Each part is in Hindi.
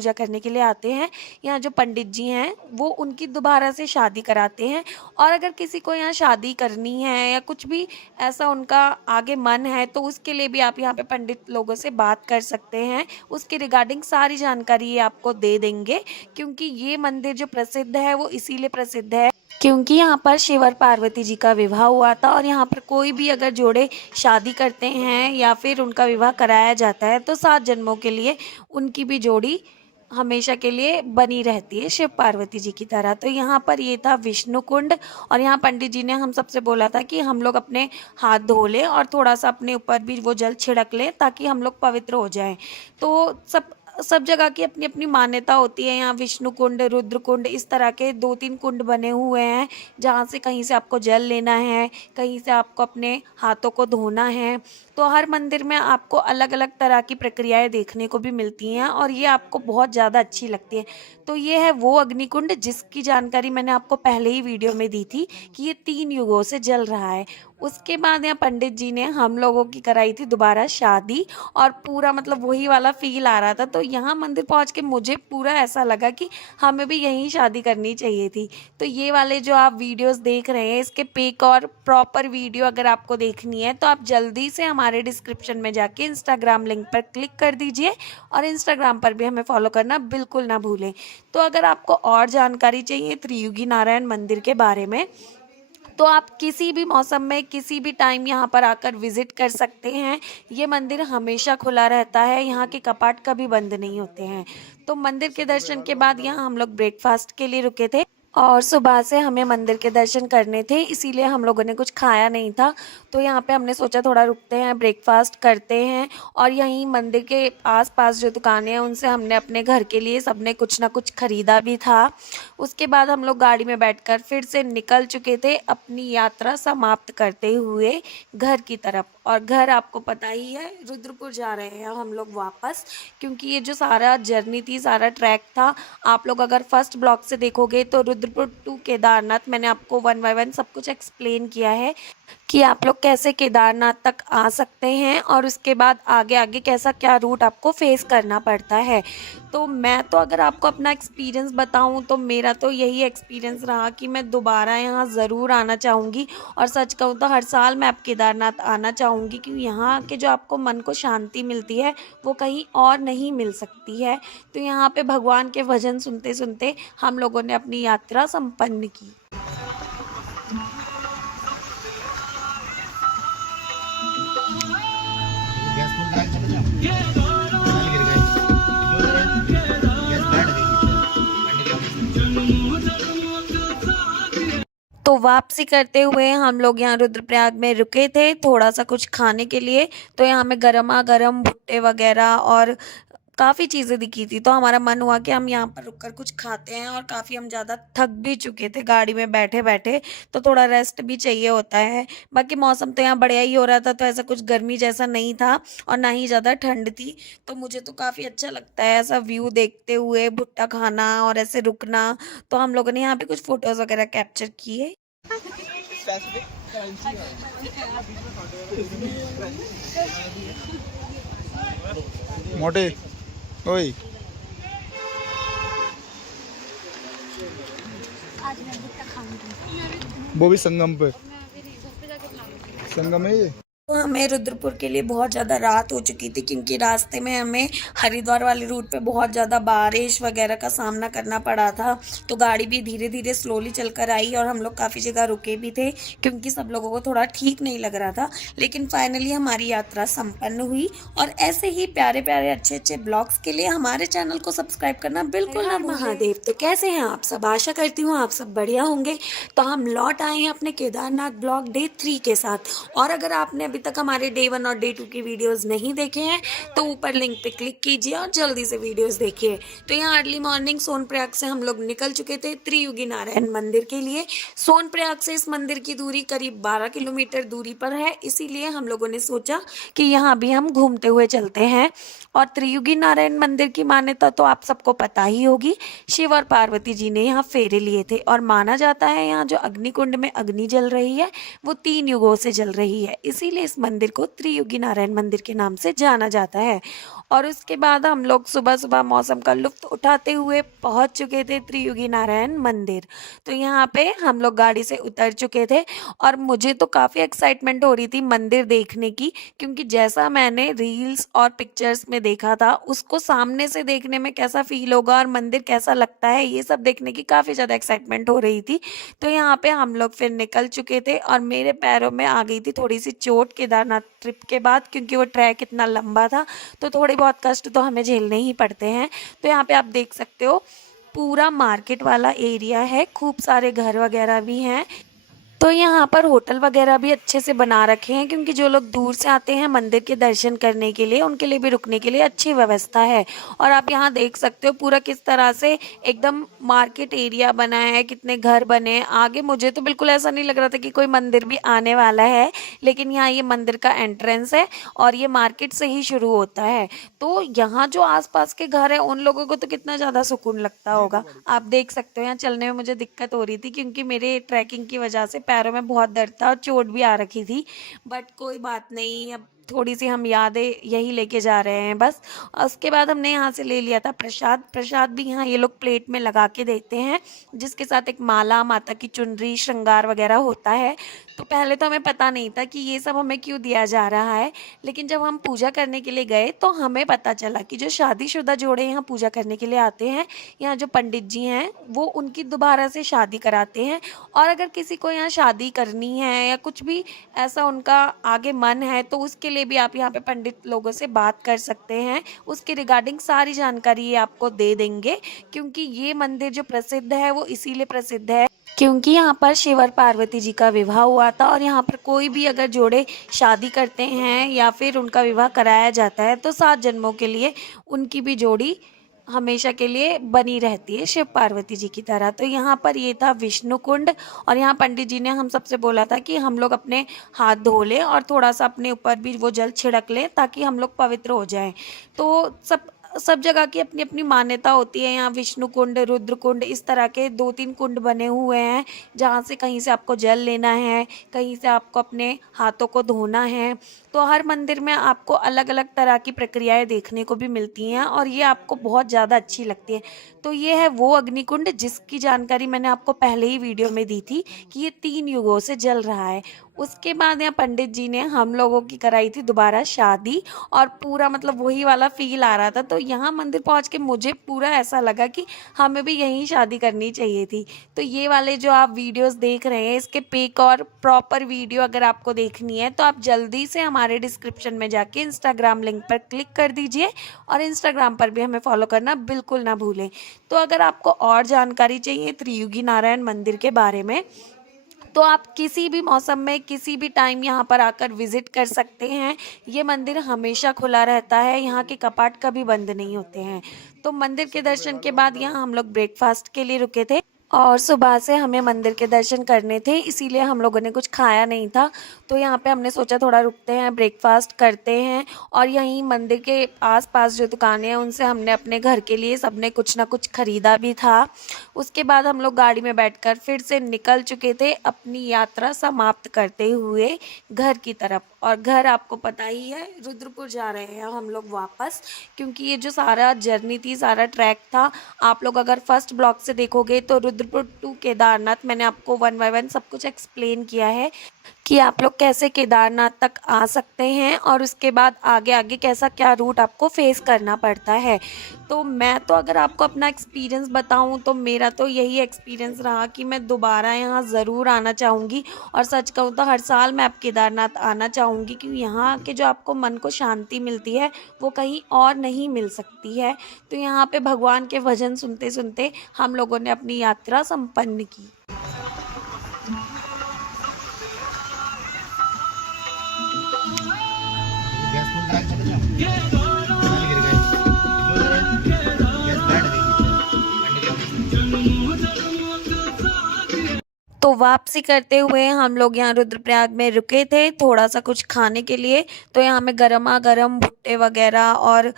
पूजा करने के लिए आते हैं। यहाँ जो पंडित जी हैं वो उनकी दोबारा से शादी कराते हैं। और अगर किसी को यहाँ शादी करनी है या कुछ भी ऐसा उनका आगे मन है तो उसके लिए भी आप यहाँ पे पंडित लोगों से बात कर सकते हैं। उसके रिगार्डिंग सारी जानकारी ये आपको दे देंगे, क्योंकि ये मंदिर जो प्रसिद्ध है वो इसीलिए प्रसिद्ध है क्योंकि यहाँ पर शिव और पार्वती जी का विवाह हुआ था। और यहाँ पर कोई भी अगर जोड़े शादी करते हैं या फिर उनका विवाह कराया जाता है तो 7 जन्मों के लिए उनकी भी जोड़ी हमेशा के लिए बनी रहती है शिव पार्वती जी की तरह। तो यहाँ पर ये था विष्णु कुंड। और यहाँ पंडित जी ने हम सबसे बोला था कि हम लोग अपने हाथ धो लें और थोड़ा सा अपने ऊपर भी वो जल छिड़क लें ताकि हम लोग पवित्र हो जाएं। तो सब जगह की अपनी अपनी मान्यता होती है। यहाँ विष्णु कुंड, रुद्र कुंड, इस तरह के 2-3 कुंड बने हुए हैं जहाँ से कहीं से आपको जल लेना है, कहीं से आपको अपने हाथों को धोना है। तो हर मंदिर में आपको अलग अलग तरह की प्रक्रियाएं देखने को भी मिलती हैं और ये आपको बहुत ज़्यादा अच्छी लगती है। तो ये है वो अग्निकुंड जिसकी जानकारी मैंने आपको पहले ही वीडियो में दी थी कि ये 3 युगों से जल रहा है। उसके बाद यहाँ पंडित जी ने हम लोगों की कराई थी दोबारा शादी और पूरा मतलब वही वाला फील आ रहा था। तो यहाँ मंदिर पहुँच के मुझे पूरा ऐसा लगा कि हमें भी यहीं शादी करनी चाहिए थी। तो ये वाले जो आप वीडियोस देख रहे हैं इसके पिक और प्रॉपर वीडियो अगर आपको देखनी है तो आप जल्दी से हमारे डिस्क्रिप्शन में जाके इंस्टाग्राम लिंक पर क्लिक कर दीजिए और इंस्टाग्राम पर भी हमें फॉलो करना बिल्कुल ना भूलें। तो अगर आपको और जानकारी चाहिए त्रियुगी नारायण मंदिर के बारे में तो आप किसी भी मौसम में किसी भी टाइम यहाँ पर आकर विजिट कर सकते हैं। ये मंदिर हमेशा खुला रहता है, यहाँ के कपाट कभी बंद नहीं होते हैं। तो मंदिर के दर्शन के बाद यहाँ हम लोग ब्रेकफास्ट के लिए रुके थे और सुबह से हमें मंदिर के दर्शन करने थे, इसीलिए हम लोगों ने कुछ खाया नहीं था। तो यहाँ पे हमने सोचा थोड़ा रुकते हैं, ब्रेकफास्ट करते हैं। और यहीं मंदिर के आसपास जो दुकानें हैं उनसे हमने अपने घर के लिए सबने कुछ ना कुछ ख़रीदा भी था। उसके बाद हम लोग गाड़ी में बैठकर फिर से निकल चुके थे अपनी यात्रा समाप्त करते हुए घर की तरफ। और घर आपको पता ही है, रुद्रपुर जा रहे हैं हम लोग वापस, क्योंकि ये जो सारा जर्नी थी, सारा ट्रैक था, आप लोग अगर फर्स्ट ब्लॉग से देखोगे तो रुद्रपुर टू केदारनाथ मैंने आपको 1 बाय 1 सब कुछ एक्सप्लेन किया है कि आप लोग कैसे केदारनाथ तक आ सकते हैं और उसके बाद आगे आगे कैसा क्या रूट आपको फेस करना पड़ता है। तो मैं तो अगर आपको अपना एक्सपीरियंस बताऊं तो मेरा तो यही एक्सपीरियंस रहा कि मैं दोबारा यहाँ ज़रूर आना चाहूँगी। और सच कहूँ तो हर साल मैं अब केदारनाथ आना चाहूँगी, क्योंकि यहाँ के जो आपको मन को शांति मिलती है वो कहीं और नहीं मिल सकती है। तो यहाँ पे भगवान के भजन सुनते सुनते हम लोगों ने अपनी यात्रा संपन्न की। तो वापसी करते हुए हम लोग यहाँ रुद्रप्रयाग में रुके थे थोड़ा सा कुछ खाने के लिए। तो यहाँ हमें गर्मा गर्म भुट्टे वगैरह और काफ़ी चीज़ें दिखी थी, तो हमारा मन हुआ कि हम यहाँ पर रुककर कुछ खाते हैं। और काफ़ी हम ज़्यादा थक भी चुके थे गाड़ी में बैठे बैठे, तो थोड़ा रेस्ट भी चाहिए होता है। बाकी मौसम तो यहाँ बढ़िया ही हो रहा था, तो ऐसा कुछ गर्मी जैसा नहीं था और ना ही ज़्यादा ठंड थी। तो मुझे तो काफ़ी अच्छा लगता है ऐसा व्यू देखते हुए भुट्टा खाना और ऐसे रुकना। तो हम लोगों ने यहाँ पे कुछ फ़ोटोज़ वगैरह कैप्चर किए। मोटे ओए वो भी संगम पे, संगम है ये। तो हमें रुद्रपुर के लिए बहुत ज़्यादा रात हो चुकी थी, क्योंकि रास्ते में हमें हरिद्वार वाले रूट पे बहुत ज़्यादा बारिश वगैरह का सामना करना पड़ा था। तो गाड़ी भी धीरे धीरे स्लोली चलकर आई और हम लोग काफ़ी जगह रुके भी थे, क्योंकि सब लोगों को थोड़ा ठीक नहीं लग रहा था। लेकिन फाइनली हमारी यात्रा संपन्न हुई। और ऐसे ही प्यारे प्यारे अच्छे अच्छे ब्लॉग्स के लिए हमारे चैनल को सब्सक्राइब करना बिल्कुल ना भूलें। महादेव, तो कैसे हैं आप सब? आशा करती हूँ आप सब बढ़िया होंगे। तो हम लौट आए हैं अपने केदारनाथ ब्लॉग डे 3 के साथ। और अगर आपने अभी तक हमारे डे 1 और डे 2 की वीडियोस नहीं देखे हैं तो ऊपर लिंक पे क्लिक कीजिए और जल्दी से वीडियोस देखिए। तो यहाँ अर्ली मॉर्निंग सोनप्रयाग से हम लोग निकल चुके थे त्रियुगी नारायण मंदिर के लिए। सोनप्रयाग से इस मंदिर की दूरी करीब 12 किलोमीटर दूरी पर है, इसीलिए हम लोगों ने सोचा कि यहाँ भी हम घूमते हुए चलते हैं। और त्रियुगी नारायण मंदिर की मान्यता तो आप सबको पता ही होगी। शिव और पार्वती जी ने यहाँ फेरे लिए थे और माना जाता है यहाँ जो अग्निकुंड में अग्नि जल रही है वो 3 युगों से जल रही है, इसीलिए इस मंदिर को त्रियुगी नारायण मंदिर के नाम से जाना जाता है। और उसके बाद हम लोग सुबह-सुबह मौसम का लुत्फ़ उठाते हुए पहुँच चुके थे त्रियुगी नारायण मंदिर। तो यहाँ पे हम लोग गाड़ी से उतर चुके थे और मुझे तो काफ़ी एक्साइटमेंट हो रही थी मंदिर देखने की, क्योंकि जैसा मैंने रील्स और पिक्चर्स में देखा था, उसको सामने से देखने में कैसा फ़ील होगा और मंदिर कैसा लगता है, ये सब देखने की काफ़ी ज़्यादा एक्साइटमेंट हो रही थी। तो यहाँ पे हम लोग फिर निकल चुके थे और मेरे पैरों में आ गई थी थोड़ी-सी चोट केदारनाथ ट्रिप के बाद, क्योंकि वो ट्रैक इतना लंबा था, तो थोड़े बहुत कष्ट तो हमें झेलने ही पड़ते हैं। तो यहाँ पे आप देख सकते हो पूरा मार्केट वाला एरिया है, खूब सारे घर वगैरह भी हैं। तो यहाँ पर होटल वगैरह भी अच्छे से बना रखे हैं, क्योंकि जो लोग दूर से आते हैं मंदिर के दर्शन करने के लिए, उनके लिए भी रुकने के लिए अच्छी व्यवस्था है। और आप यहाँ देख सकते हो पूरा किस तरह से एकदम मार्केट एरिया बना है, कितने घर बने हैं। आगे मुझे तो बिल्कुल ऐसा नहीं लग रहा था कि कोई मंदिर भी आने वाला है, लेकिन यहाँ ये मंदिर का एंट्रेंस है और ये मार्केट से ही शुरू होता है। तो यहाँ जो आसपास के घर हैं उन लोगों को तो कितना ज़्यादा सुकून लगता होगा। आप देख सकते हो यहाँ चलने में मुझे दिक्कत हो रही थी, क्योंकि मेरे ट्रैकिंग की वजह से पैरों में बहुत दर्द था और चोट भी आ रखी थी। बट कोई बात नहीं, अब थोड़ी सी हम यादें यही लेके जा रहे हैं बस। उसके बाद हमने यहाँ से ले लिया था प्रसाद। प्रसाद भी यहाँ ये लोग प्लेट में लगा के देते हैं, जिसके साथ एक माला, माता की चुनरी, श्रृंगार वगैरह होता है। तो पहले तो हमें पता नहीं था कि ये सब हमें क्यों दिया जा रहा है, लेकिन जब हम पूजा करने के लिए गए तो हमें पता चला कि जो शादीशुदा जोड़े यहाँ पूजा करने के लिए आते हैं, यहाँ जो पंडित जी हैं वो उनकी दोबारा से शादी कराते हैं। और अगर किसी को यहाँ शादी करनी है या कुछ भी ऐसा उनका आगे मन है, तो उसके लिए भी आप यहाँ पे पंडित लोगों से बात कर सकते हैं। उसके रिगार्डिंग सारी जानकारी ये आपको दे देंगे, क्योंकि ये मंदिर जो प्रसिद्ध है वो इसीलिए प्रसिद्ध है क्योंकि यहाँ पर शिव और पार्वती जी का विवाह हुआ था। और यहाँ पर कोई भी अगर जोड़े शादी करते हैं या फिर उनका विवाह कराया जाता है, तो 7 जन्मों के लिए उनकी भी जोड़ी हमेशा के लिए बनी रहती है शिव पार्वती जी की तरह। तो यहाँ पर ये था विष्णु कुंड, और यहाँ पंडित जी ने हम सबसे बोला था कि हम लोग अपने हाथ धो लें और थोड़ा सा अपने ऊपर भी वो जल छिड़क लें, ताकि हम लोग पवित्र हो जाएं। तो सब जगह की अपनी अपनी मान्यता होती है। यहाँ विष्णु कुंड, रुद्र कुंड, इस तरह के 2-3 कुंड बने हुए हैं, जहाँ से कहीं से आपको जल लेना है, कहीं से आपको अपने हाथों को धोना है। तो हर मंदिर में आपको अलग अलग तरह की प्रक्रियाएं देखने को भी मिलती हैं, और ये आपको बहुत ज़्यादा अच्छी लगती है। तो ये है वो अग्निकुंड जिसकी जानकारी मैंने आपको पहले ही वीडियो में दी थी कि ये 3 युगों से जल रहा है। उसके बाद यहाँ पंडित जी ने हम लोगों की कराई थी दोबारा शादी, और पूरा मतलब वही वाला फील आ रहा था। तो यहाँ मंदिर पहुँच के मुझे पूरा ऐसा लगा कि हमें भी यहीं शादी करनी चाहिए थी। तो ये वाले जो आप वीडियोस देख रहे हैं, इसके पिक और प्रॉपर वीडियो अगर आपको देखनी है, तो आप जल्दी से हमारे डिस्क्रिप्शन में जाके इंस्टाग्राम लिंक पर क्लिक कर दीजिए, और इंस्टाग्राम पर भी हमें फॉलो करना बिल्कुल ना भूलें। तो अगर आपको और जानकारी चाहिए त्रियुगी नारायण मंदिर के बारे में, तो आप किसी भी मौसम में किसी भी टाइम यहाँ पर आकर विजिट कर सकते हैं। ये मंदिर हमेशा खुला रहता है, यहाँ के कपाट कभी बंद नहीं होते हैं। तो मंदिर के दर्शन के बाद यहाँ हम लोग ब्रेकफास्ट के लिए रुके थे, और सुबह से हमें मंदिर के दर्शन करने थे, इसीलिए हम लोगों ने कुछ खाया नहीं था। तो यहाँ पे हमने सोचा थोड़ा रुकते हैं, ब्रेकफास्ट करते हैं, और यहीं मंदिर के आसपास जो दुकानें हैं उनसे हमने अपने घर के लिए सबने कुछ ना कुछ ख़रीदा भी था। उसके बाद हम लोग गाड़ी में बैठकर फिर से निकल चुके थे अपनी यात्रा समाप्त करते हुए घर की तरफ। और घर आपको पता ही है, रुद्रपुर जा रहे हैं हम लोग वापस, क्योंकि ये जो सारा जर्नी थी, सारा ट्रैक था, आप लोग अगर फर्स्ट ब्लॉग से देखोगे तो रुद्रपुर टू केदारनाथ मैंने आपको 1 बाय 1 सब कुछ एक्सप्लेन किया है कि आप लोग कैसे केदारनाथ तक आ सकते हैं, और उसके बाद आगे आगे कैसा क्या रूट आपको फेस करना पड़ता है। तो मैं तो अगर आपको अपना एक्सपीरियंस बताऊं, तो मेरा तो यही एक्सपीरियंस रहा कि मैं दोबारा यहाँ ज़रूर आना चाहूँगी। और सच कहूँ तो हर साल मैं अब केदारनाथ आना चाहूँगी, क्योंकि यहाँ के जो आपको मन को शांति मिलती है वो कहीं और नहीं मिल सकती है। तो यहाँ पे भगवान के भजन सुनते सुनते हम लोगों ने अपनी यात्रा संपन्न की। तो वापसी करते हुए हम लोग यहाँ रुद्रप्रयाग में रुके थे थोड़ा सा कुछ खाने के लिए। तो यहाँ हमें गर्मा गर्म भुट्टे वगैरह और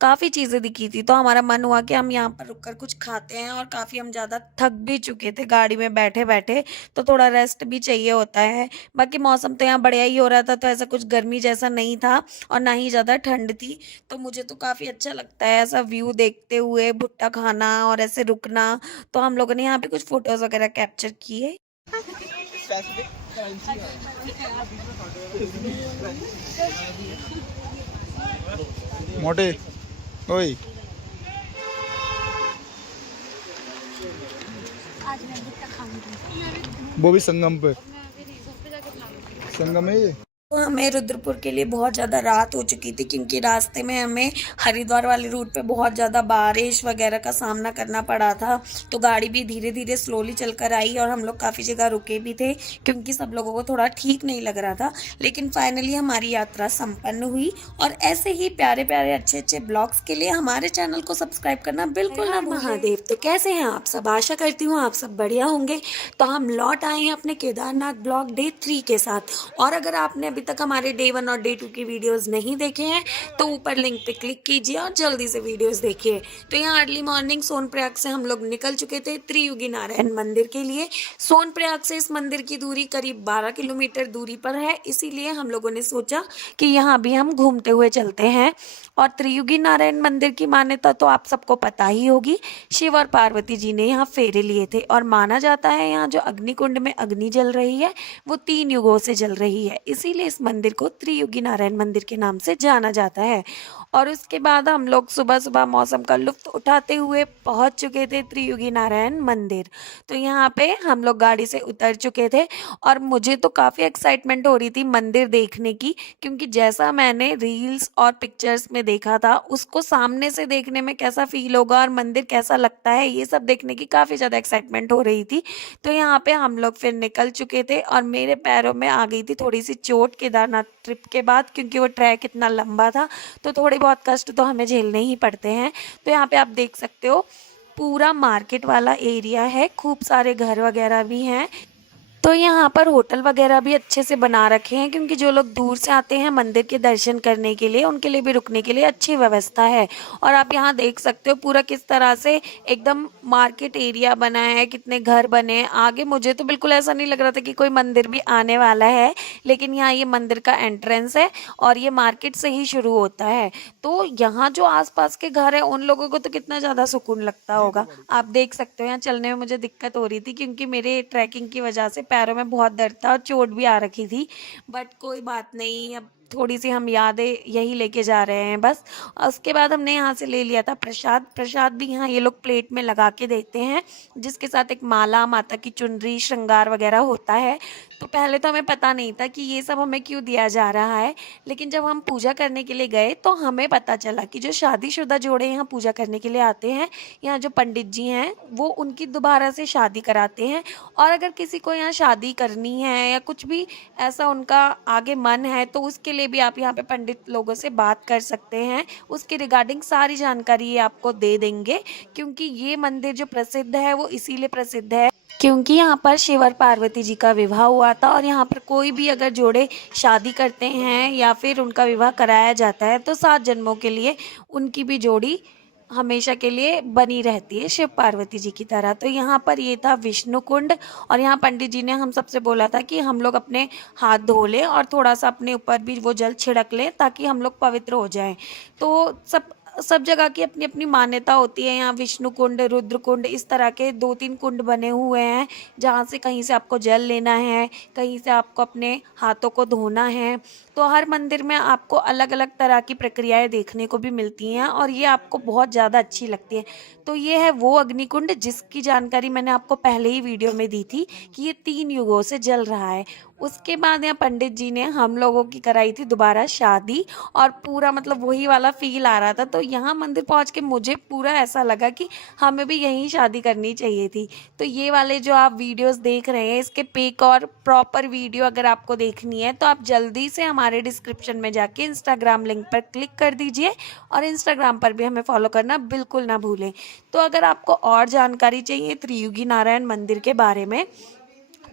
काफ़ी चीज़ें दिखी थी, तो हमारा मन हुआ कि हम यहाँ पर रुककर कुछ खाते हैं और काफ़ी हम ज़्यादा थक भी चुके थे गाड़ी में बैठे-बैठे, तो थोड़ा रेस्ट भी चाहिए होता है। बाकी मौसम तो यहाँ बढ़िया ही हो रहा था, तो ऐसा कुछ गर्मी जैसा नहीं था और ना ही ज़्यादा ठंड थी, तो मुझे तो काफ़ी अच्छा लगता है ऐसा व्यू देखते हुए भुट्टा खाना और ऐसे रुकना। तो हम लोगों ने यहाँ पे कुछ फ़ोटोज़ वगैरह कैप्चर किए। मोटे ओए वो भी संगम पे। संगम है ये। तो हमें रुद्रपुर के लिए बहुत ज़्यादा रात हो चुकी थी, क्योंकि रास्ते में हमें हरिद्वार वाले रूट पे बहुत ज़्यादा बारिश वगैरह का सामना करना पड़ा था। तो गाड़ी भी धीरे धीरे स्लोली चलकर आई और हम लोग काफ़ी जगह रुके भी थे, क्योंकि सब लोगों को थोड़ा ठीक नहीं लग रहा था। लेकिन फाइनली हमारी यात्रा संपन्न हुई। और ऐसे ही प्यारे प्यारे अच्छे अच्छे ब्लॉग्स के लिए हमारे चैनल को सब्सक्राइब करना बिल्कुल ना भूलें। महादेव, तो कैसे हैं आप सब? आशा करती हूँ आप सब बढ़िया होंगे। तो हम लौट आए हैं अपने केदारनाथ ब्लॉग डे 3 के साथ। और अगर आपने अभी तक हमारे डे 1 और डे 2 की वीडियोस नहीं देखे हैं तो ऊपर लिंक पे क्लिक कीजिए और जल्दी से वीडियोस देखिए। तो यहाँ अर्ली मॉर्निंग सोनप्रयाग से हम लोग निकल चुके थे त्रियुगी नारायण मंदिर के लिए। सोनप्रयाग से इस मंदिर की दूरी करीब 12 किलोमीटर दूरी पर है, इसीलिए हम लोगों ने सोचा कि यहाँ भी हम घूमते हुए चलते हैं। और त्रियुगी नारायण मंदिर की मान्यता तो आप सबको पता ही होगी। शिव और पार्वती जी ने यहाँ फेरे लिए थे और माना जाता है यहाँ जो अग्निकुंड में अग्नि जल रही है वो 3 युगों से जल रही है, इसीलिए इस मंदिर को त्रियुगी नारायण मंदिर के नाम से जाना जाता है। और उसके बाद हम लोग सुबह सुबह मौसम का लुत्फ उठाते हुए पहुंच चुके थे त्रियुगी नारायण मंदिर। तो यहाँ पे हम लोग गाड़ी से उतर चुके थे और मुझे तो काफ़ी एक्साइटमेंट हो रही थी मंदिर देखने की, क्योंकि जैसा मैंने रील्स और पिक्चर्स में देखा था उसको सामने से देखने में कैसा फील होगा और मंदिर कैसा लगता है ये सब देखने की काफ़ी ज़्यादा एक्साइटमेंट हो रही थी। तो यहाँ पे हम लोग फिर निकल चुके थे और मेरे पैरों में आ गई थी थोड़ी सी चोट केदारनाथ ट्रिप के बाद, क्योंकि वो ट्रैक इतना लंबा था तो थोड़े बहुत कष्ट तो हमें झेलने ही पड़ते हैं। तो यहाँ पे आप देख सकते हो पूरा मार्केट वाला एरिया है, खूब सारे घर वगैरह भी हैं। तो यहाँ पर होटल वगैरह भी अच्छे से बना रखे हैं, क्योंकि जो लोग दूर से आते हैं मंदिर के दर्शन करने के लिए उनके लिए भी रुकने के लिए अच्छी व्यवस्था है। और आप यहाँ देख सकते हो पूरा किस तरह से एकदम मार्केट एरिया बना है, कितने घर बने हैं आगे। मुझे तो बिल्कुल ऐसा नहीं लग रहा था कि कोई मंदिर भी आने वाला है, लेकिन यहाँ ये मंदिर का एंट्रेंस है और ये मार्केट से ही शुरू होता है। तो यहाँ जो आसपास के घर हैं उन लोगों को तो कितना ज़्यादा सुकून लगता होगा। आप देख सकते हो यहाँ चलने में मुझे दिक्कत हो रही थी, क्योंकि मेरे ट्रैकिंग की वजह से पैरों में बहुत दर्द था और चोट भी आ रखी थी। बट कोई बात नहीं, अब थोड़ी सी हम यादें यही लेके जा रहे हैं बस। उसके बाद हमने यहाँ से ले लिया था प्रसाद। प्रसाद भी यहाँ ये लोग प्लेट में लगा के देते हैं, जिसके साथ एक माला, माता की चुनरी, श्रृंगार वगैरह होता है। तो पहले तो हमें पता नहीं था कि ये सब हमें क्यों दिया जा रहा है, लेकिन जब हम पूजा करने के लिए गए तो हमें पता चला कि जो शादीशुदा जोड़े यहाँ पूजा करने के लिए आते हैं, यहाँ जो पंडित जी हैं वो उनकी दोबारा से शादी कराते हैं। और अगर किसी को यहाँ शादी करनी है या कुछ भी ऐसा उनका आगे मन है तो उसके लिए भी आप यहाँ पे पंडित लोगों से बात कर सकते हैं। उसके रिगार्डिंग सारी जानकारी ये आपको दे देंगे, क्योंकि ये मंदिर जो प्रसिद्ध है वो इसीलिए प्रसिद्ध है क्योंकि यहाँ पर शिव और पार्वती जी का विवाह हुआ था। और यहाँ पर कोई भी अगर जोड़े शादी करते हैं या फिर उनका विवाह कराया जाता है तो 7 जन्मों के लिए उनकी भी जोड़ी हमेशा के लिए बनी रहती है शिव पार्वती जी की तरह। तो यहाँ पर ये था विष्णु कुंड और यहाँ पंडित जी ने हम सबसे बोला था कि हम लोग अपने हाथ धो लें और थोड़ा सा अपने ऊपर भी वो जल छिड़क लें ताकि हम लोग पवित्र हो जाएं। तो सब जगह की अपनी अपनी मान्यता होती है। यहाँ विष्णु कुंड, रुद्र कुंड, इस तरह के 2-3 कुंड बने हुए हैं जहाँ से कहीं से आपको जल लेना है, कहीं से आपको अपने हाथों को धोना है। तो हर मंदिर में आपको अलग अलग तरह की प्रक्रियाएं देखने को भी मिलती हैं और ये आपको बहुत ज़्यादा अच्छी लगती है। तो ये है वो अग्निकुंड जिसकी जानकारी मैंने आपको पहले ही वीडियो में दी थी कि ये 3 युगों से जल रहा है। उसके बाद यहाँ पंडित जी ने हम लोगों की कराई थी दोबारा शादी और पूरा मतलब वही वाला फील आ रहा था। तो यहाँ मंदिर पहुँच के मुझे पूरा ऐसा लगा कि हमें भी यहीं शादी करनी चाहिए थी। तो ये वाले जो आप वीडियोस देख रहे हैं इसके पिक और प्रॉपर वीडियो अगर आपको देखनी है तो आप जल्दी से हमारे डिस्क्रिप्शन में जाके इंस्टाग्राम लिंक पर क्लिक कर दीजिए और इंस्टाग्राम पर भी हमें फॉलो करना बिल्कुल ना भूलें। तो अगर आपको और जानकारी चाहिए त्रियुगी नारायण मंदिर के बारे में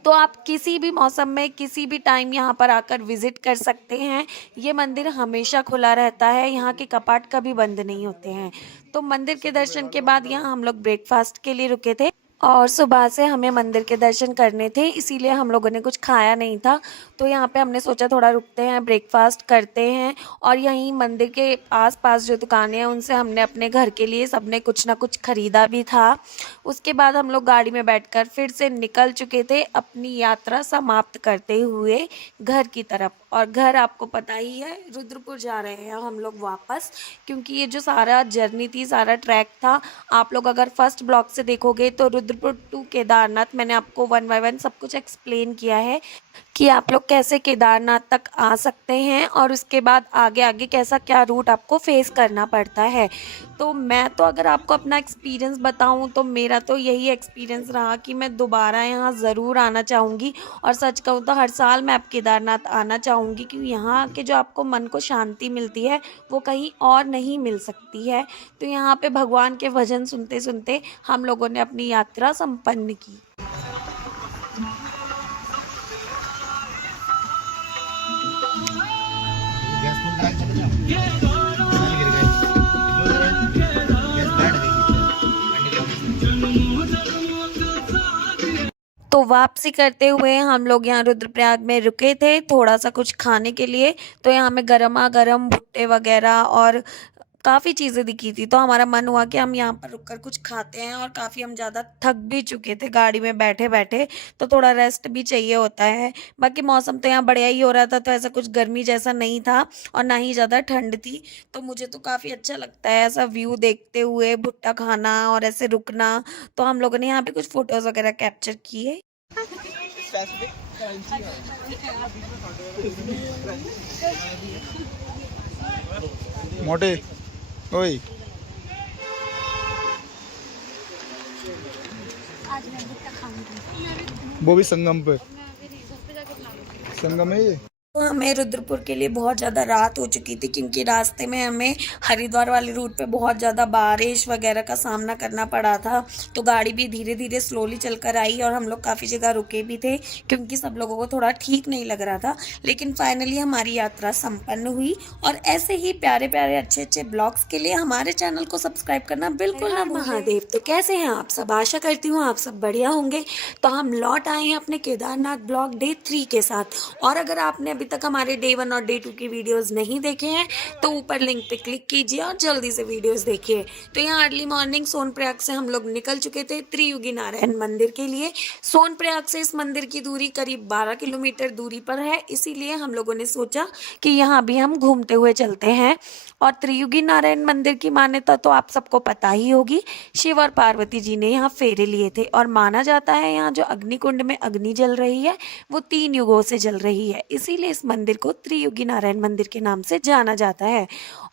तो आप किसी भी मौसम में किसी भी टाइम यहाँ पर आकर विज़िट कर सकते हैं। ये मंदिर हमेशा खुला रहता है, यहाँ के कपाट कभी बंद नहीं होते हैं। तो मंदिर के दर्शन के बाद यहाँ हम लोग ब्रेकफ़ास्ट के लिए रुके थे और सुबह से हमें मंदिर के दर्शन करने थे, इसीलिए हम लोगों ने कुछ खाया नहीं था। तो यहाँ पे हमने सोचा थोड़ा रुकते हैं, ब्रेकफ़ास्ट करते हैं और यहीं मंदिर के आस-पास जो दुकानें हैं उनसे हमने अपने घर के लिए सबने कुछ ना कुछ खरीदा भी था। उसके बाद हम लोग गाड़ी में बैठकर फिर से निकल चुके थे अपनी यात्रा समाप्त करते हुए घर की तरफ। और घर आपको पता ही है, रुद्रपुर जा रहे हैं हम लोग वापस, क्योंकि ये जो सारा जर्नी थी, सारा ट्रैक था, आप लोग अगर फर्स्ट ब्लॉग से देखोगे तो रुद्रपुर टू केदारनाथ मैंने आपको 1 बाय 1 सब कुछ एक्सप्लेन किया है कि आप लोग कैसे केदारनाथ तक आ सकते हैं और उसके बाद आगे आगे कैसा क्या रूट आपको फेस करना पड़ता है। तो मैं तो अगर आपको अपना एक्सपीरियंस बताऊं तो मेरा तो यही एक्सपीरियंस रहा कि मैं दोबारा यहाँ ज़रूर आना चाहूँगी और सच कहूँ तो हर साल मैं अब केदारनाथ आना चाहूँगी, क्योंकि यहाँ के जो आपको मन को शांति मिलती है वो कहीं और नहीं मिल सकती है। तो यहाँ पे भगवान के भजन सुनते सुनते हम लोगों ने अपनी यात्रा संपन्न की। गैस फुल करा के चले जाओ नहीं गिर गए गैस बैठ गई तो वापसी करते हुए हम लोग यहाँ रुद्रप्रयाग में रुके थे थोड़ा सा कुछ खाने के लिए। तो यहाँ हमें गरमा गरम भुट्टे वगैरह और काफ़ी चीज़ें दिखी थी, तो हमारा मन हुआ कि हम यहाँ पर रुककर कुछ खाते हैं। और काफ़ी हम ज़्यादा थक भी चुके थे गाड़ी में बैठे बैठे, तो थोड़ा रेस्ट भी चाहिए होता है। बाकी मौसम तो यहाँ बढ़िया ही हो रहा था, तो ऐसा कुछ गर्मी जैसा नहीं था और ना ही ज़्यादा ठंड थी। तो मुझे तो काफ़ी अच्छा लगता है ऐसा व्यू देखते हुए भुट्टा खाना और ऐसे रुकना। तो हम लोगों ने यहाँ पे कुछ फ़ोटोज़ वगैरह कैप्चर किए। मोटे ओए वो भी संगम पे, संगम है ये। तो हमें रुद्रपुर के लिए बहुत ज़्यादा रात हो चुकी थी, क्योंकि रास्ते में हमें हरिद्वार वाले रूट पे बहुत ज़्यादा बारिश वगैरह का सामना करना पड़ा था। तो गाड़ी भी धीरे धीरे स्लोली चलकर आई और हम लोग काफ़ी जगह रुके भी थे, क्योंकि सब लोगों को थोड़ा ठीक नहीं लग रहा था। लेकिन फाइनली हमारी यात्रा संपन्न हुई। और ऐसे ही प्यारे प्यारे अच्छे अच्छे ब्लॉग्स के लिए हमारे चैनल को सब्सक्राइब करना बिल्कुल ना भूलें। महादेव, तो कैसे हैं आप सब? आशा करती हूँ आप सब बढ़िया होंगे। तो हम लौट आए हैं अपने केदारनाथ ब्लॉग डे 3 के साथ। और अगर आपने अभी तक हमारे डे 1 और डे 2 की वीडियोस नहीं देखे हैं तो ऊपर लिंक पे क्लिक कीजिए और जल्दी से वीडियोस देखिए। तो यहाँ अर्ली मॉर्निंग सोनप्रयाग से हम लोग निकल चुके थे त्रियुगी नारायण मंदिर के लिए। सोनप्रयाग से इस मंदिर की दूरी करीब 12 किलोमीटर दूरी पर है, इसीलिए हम लोगों ने सोचा कि यहाँ भी हम घूमते हुए चलते हैं। और त्रियुगी नारायण मंदिर की मान्यता तो आप सबको पता ही होगी। शिव और पार्वती जी ने यहाँ फेरे लिए थे और माना जाता है यहाँ जो अग्निकुंड में अग्नि जल रही है वो 3 युगों से जल रही है, इसीलिए इस मंदिर को त्रियुगी नारायण मंदिर के नाम से जाना जाता है।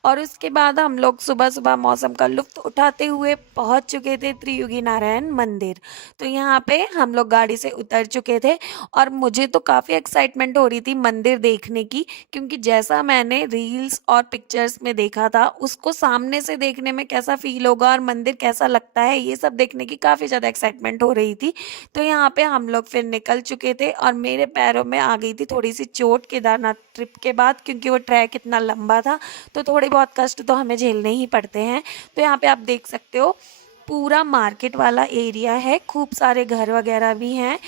और उसके बाद हम लोग सुबह सुबह मौसम का लुत्फ उठाते हुए पहुंच चुके थे त्रियुगी नारायण मंदिर। तो यहाँ पे हम लोग गाड़ी से उतर चुके थे और मुझे तो काफ़ी एक्साइटमेंट हो रही थी मंदिर देखने की, क्योंकि जैसा मैंने रील्स और पिक्चर्स में देखा था उसको सामने से देखने में कैसा फील होगा और मंदिर कैसा लगता है ये सब देखने की काफ़ी ज़्यादा एक्साइटमेंट हो रही थी। तो यहाँ पे हम लोग फिर निकल चुके थे और मेरे पैरों में आ गई थी थोड़ी सी चोट केदारनाथ ट्रिप के बाद, क्योंकि वो ट्रैक इतना लंबा था तो थोड़े बहुत कष्ट तो हमें झेलने ही पड़ते हैं। तो यहाँ पे आप देख सकते हो पूरा मार्केट वाला एरिया है, खूब सारे घर वगैरह भी हैं।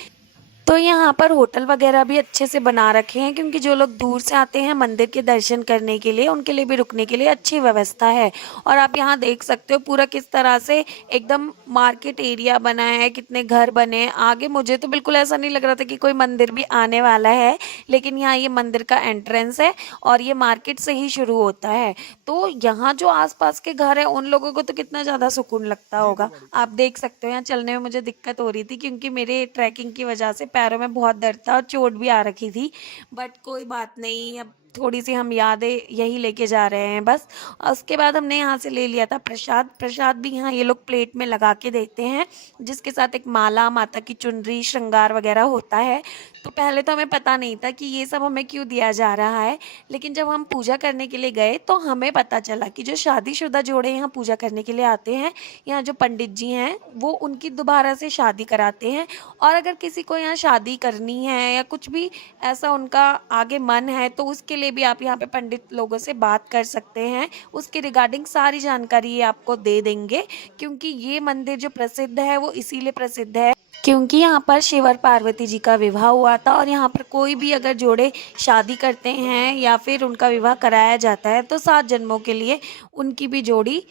तो यहाँ पर होटल वगैरह भी अच्छे से बना रखे हैं, क्योंकि जो लोग दूर से आते हैं मंदिर के दर्शन करने के लिए उनके लिए भी रुकने के लिए अच्छी व्यवस्था है। और आप यहाँ देख सकते हो पूरा किस तरह से एकदम मार्केट एरिया बना है, कितने घर बने हैं आगे। मुझे तो बिल्कुल ऐसा नहीं लग रहा था कि कोई मंदिर भी आने वाला है, लेकिन यहाँ ये मंदिर का एंट्रेंस है और ये मार्केट से ही शुरू होता है। तो यहाँ जो आसपास के घर हैं उन लोगों को तो कितना ज़्यादा सुकून लगता होगा। आप देख सकते हो यहाँ चलने में मुझे दिक्कत हो रही थी, क्योंकि मेरे ट्रैकिंग की वजह से पैरों में बहुत दर्द था और चोट भी आ रखी थी, बट कोई बात नहीं, अब थोड़ी सी हम यादें यही लेके जा रहे हैं बस। और उसके बाद हमने यहाँ से ले लिया था प्रसाद। प्रसाद भी यहाँ ये लोग प्लेट में लगा के देते हैं, जिसके साथ एक माला, माता की चुनरी, श्रृंगार वगैरह होता है। तो पहले तो हमें पता नहीं था कि ये सब हमें क्यों दिया जा रहा है, लेकिन जब हम पूजा करने के लिए गए तो हमें पता चला कि जो शादीशुदा जोड़े यहाँ पूजा करने के लिए आते हैं, यहाँ जो पंडित जी हैं वो उनकी दोबारा से शादी कराते हैं। और अगर किसी को यहाँ शादी करनी है या कुछ भी ऐसा उनका आगे मन है तो उसके लिए भी आप यहाँ पे पंडित लोगों से बात कर सकते हैं। उसके रिगार्डिंग सारी जानकारी ये आपको दे देंगे, क्योंकि ये मंदिर जो प्रसिद्ध है वो इसीलिए प्रसिद्ध है क्योंकि यहाँ पर शिव और पार्वती जी का विवाह हुआ था। और यहाँ पर कोई भी अगर जोड़े शादी करते हैं या फिर उनका विवाह कराया जाता है तो 7 जन्मों के लिए उनकी भी जोड़ी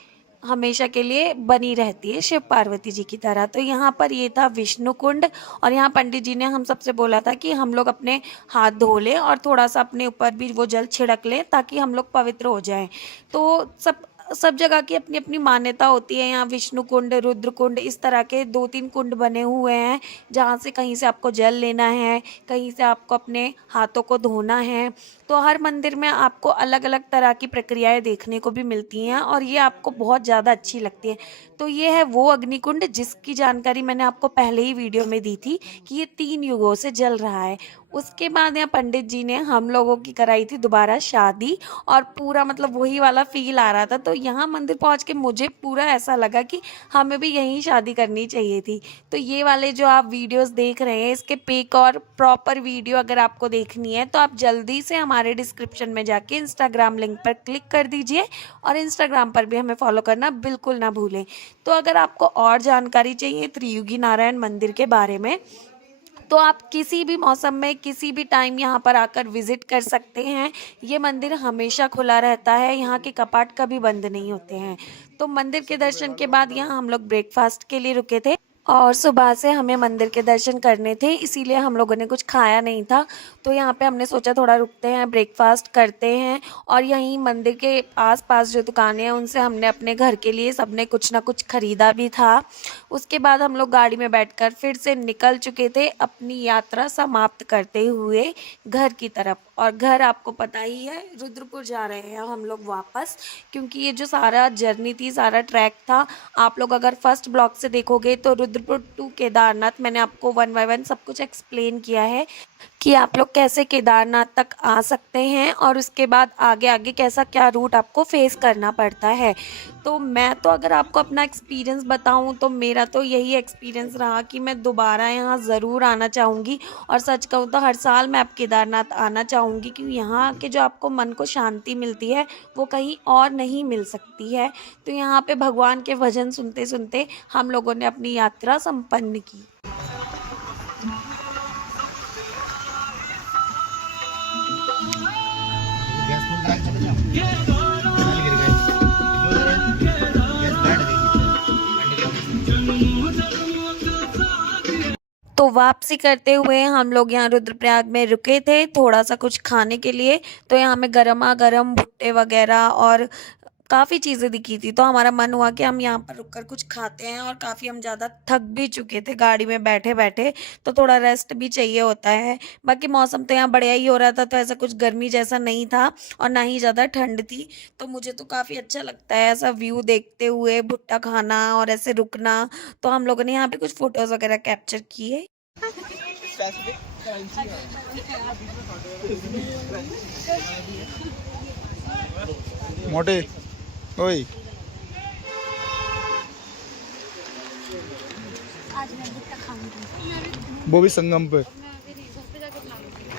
हमेशा के लिए बनी रहती है शिव पार्वती जी की तरह। तो यहाँ पर ये था विष्णु कुंड, और यहाँ पंडित जी ने हम सबसे बोला था कि हम लोग अपने हाथ धो लें और थोड़ा सा अपने ऊपर भी वो जल छिड़क लें ताकि हम लोग पवित्र हो जाएं। तो सब जगह की अपनी अपनी मान्यता होती है। यहाँ विष्णु कुंड, रुद्र कुंड, इस तरह के 2-3 कुंड बने हुए हैं जहाँ से कहीं से आपको जल लेना है, कहीं से आपको अपने हाथों को धोना है। तो हर मंदिर में आपको अलग अलग तरह की प्रक्रियाएं देखने को भी मिलती हैं और ये आपको बहुत ज़्यादा अच्छी लगती है। तो ये है वो अग्निकुंड जिसकी जानकारी मैंने आपको पहले ही वीडियो में दी थी कि ये 3 युगों से जल रहा है। उसके बाद यहाँ पंडित जी ने हम लोगों की कराई थी दोबारा शादी, और पूरा मतलब वही वाला फील आ रहा था। तो यहाँ मंदिर पहुँच के मुझे पूरा ऐसा लगा कि हमें भी यहीं शादी करनी चाहिए थी। तो ये वाले जो आप वीडियोस देख रहे हैं, इसके पिक और प्रॉपर वीडियो अगर आपको देखनी है तो आप जल्दी से हमारे डिस्क्रिप्शन में जाके इंस्टाग्राम लिंक पर क्लिक कर दीजिए, और इंस्टाग्राम पर भी हमें फॉलो करना बिल्कुल ना भूलें। तो अगर आपको और जानकारी चाहिए त्रियुगी नारायण मंदिर के बारे में तो आप किसी भी मौसम में किसी भी टाइम यहाँ पर आकर विजिट कर सकते हैं। ये मंदिर हमेशा खुला रहता है, यहाँ के कपाट कभी बंद नहीं होते हैं। तो मंदिर के दर्शन के बाद यहाँ हम लोग ब्रेकफास्ट के लिए रुके थे, और सुबह से हमें मंदिर के दर्शन करने थे, इसीलिए हम लोगों ने कुछ खाया नहीं था। तो यहाँ पे हमने सोचा थोड़ा रुकते हैं, ब्रेकफास्ट करते हैं। और यहीं मंदिर के आसपास जो दुकानें हैं उनसे हमने अपने घर के लिए सबने कुछ ना कुछ ख़रीदा भी था। उसके बाद हम लोग गाड़ी में बैठकर फिर से निकल चुके थे अपनी यात्रा समाप्त करते हुए घर की तरफ। और घर आपको पता ही है, रुद्रपुर जा रहे हैं हम लोग वापस, क्योंकि ये जो सारा जर्नी थी, सारा ट्रैक था, आप लोग अगर फर्स्ट ब्लॉग से देखोगे तो रुद्रपुर टू केदारनाथ मैंने आपको 1 बाय 1 सब कुछ एक्सप्लेन किया है कि आप लोग कैसे केदारनाथ तक आ सकते हैं और उसके बाद आगे आगे कैसा क्या रूट आपको फेस करना पड़ता है। तो मैं तो अगर आपको अपना एक्सपीरियंस बताऊं तो मेरा तो यही एक्सपीरियंस रहा कि मैं दोबारा यहाँ ज़रूर आना चाहूँगी। और सच कहूँ तो हर साल मैं अब केदारनाथ आना चाहूँगी, क्योंकि यहाँ के जो आपको मन को शांति मिलती है वो कहीं और नहीं मिल सकती है। तो यहाँ पे भगवान के भजन सुनते सुनते हम लोगों ने अपनी यात्रा संपन्न की। गैस फुल डाल चले जाओ, तेल गिर गए, गैस बैठ गई। तो वापसी करते हुए हम लोग यहाँ रुद्रप्रयाग में रुके थे थोड़ा सा कुछ खाने के लिए। तो यहाँ हमें गर्मा गर्म भुट्टे वगैरह और काफ़ी चीज़ें दिखी थी, तो हमारा मन हुआ कि हम यहाँ पर रुककर कुछ खाते हैं। और काफ़ी हम ज़्यादा थक भी चुके थे गाड़ी में बैठे बैठे, तो थोड़ा रेस्ट भी चाहिए होता है। बाकी मौसम तो यहाँ बढ़िया ही हो रहा था, तो ऐसा कुछ गर्मी जैसा नहीं था और ना ही ज़्यादा ठंड थी। तो मुझे तो काफ़ी अच्छा लगता है ऐसा व्यू देखते हुए भुट्टा खाना और ऐसे रुकना। तो हम लोगों ने यहाँ पे कुछ फ़ोटोज़ वगैरह कैप्चर किए। मोटे ओए वो भी संगम पे,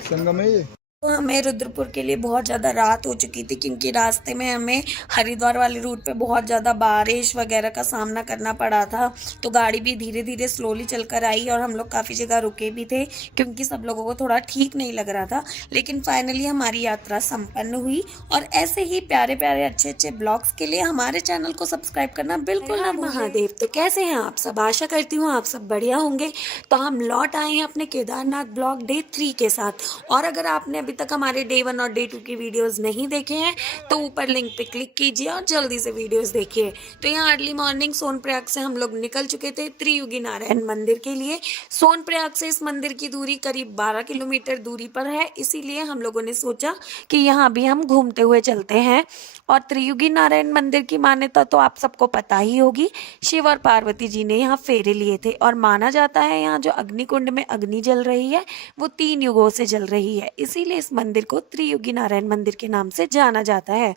संगम है ये। तो हमें रुद्रपुर के लिए बहुत ज़्यादा रात हो चुकी थी, क्योंकि रास्ते में हमें हरिद्वार वाले रूट पे बहुत ज़्यादा बारिश वगैरह का सामना करना पड़ा था। तो गाड़ी भी धीरे धीरे स्लोली चलकर आई और हम लोग काफ़ी जगह रुके भी थे, क्योंकि सब लोगों को थोड़ा ठीक नहीं लग रहा था। लेकिन फाइनली हमारी यात्रा संपन्न हुई। और ऐसे ही प्यारे प्यारे अच्छे अच्छे ब्लॉग्स के लिए हमारे चैनल को सब्सक्राइब करना बिल्कुल ना भूलें। महादेव, तो कैसे हैं आप सब? आशा करती हूँ आप सब बढ़िया होंगे। तो हम लौट आए हैं अपने केदारनाथ ब्लॉग डे 3 के साथ। और अगर आपने अभी तक हमारे डे 1 और डे 2 की वीडियोस नहीं देखे हैं तो ऊपर लिंक पे क्लिक कीजिए और जल्दी से वीडियोस देखिए। तो यहाँ अर्ली मॉर्निंग सोनप्रयाग से हम लोग निकल चुके थे त्रियुगी नारायण मंदिर के लिए। सोनप्रयाग से इस मंदिर की दूरी करीब 12 किलोमीटर दूरी पर है, इसीलिए हम लोगों ने सोचा कि यहाँ भी हम घूमते हुए चलते हैं। और त्रियुगी नारायण मंदिर की मान्यता तो आप सबको पता ही होगी। शिव और पार्वती जी ने यहाँ फेरे लिए थे और माना जाता है यहाँ जो अग्निकुंड में अग्नि जल रही है वो 3 युगों से जल रही है, इसीलिए इस मंदिर को त्रियुगी नारायण मंदिर के नाम से जाना जाता है।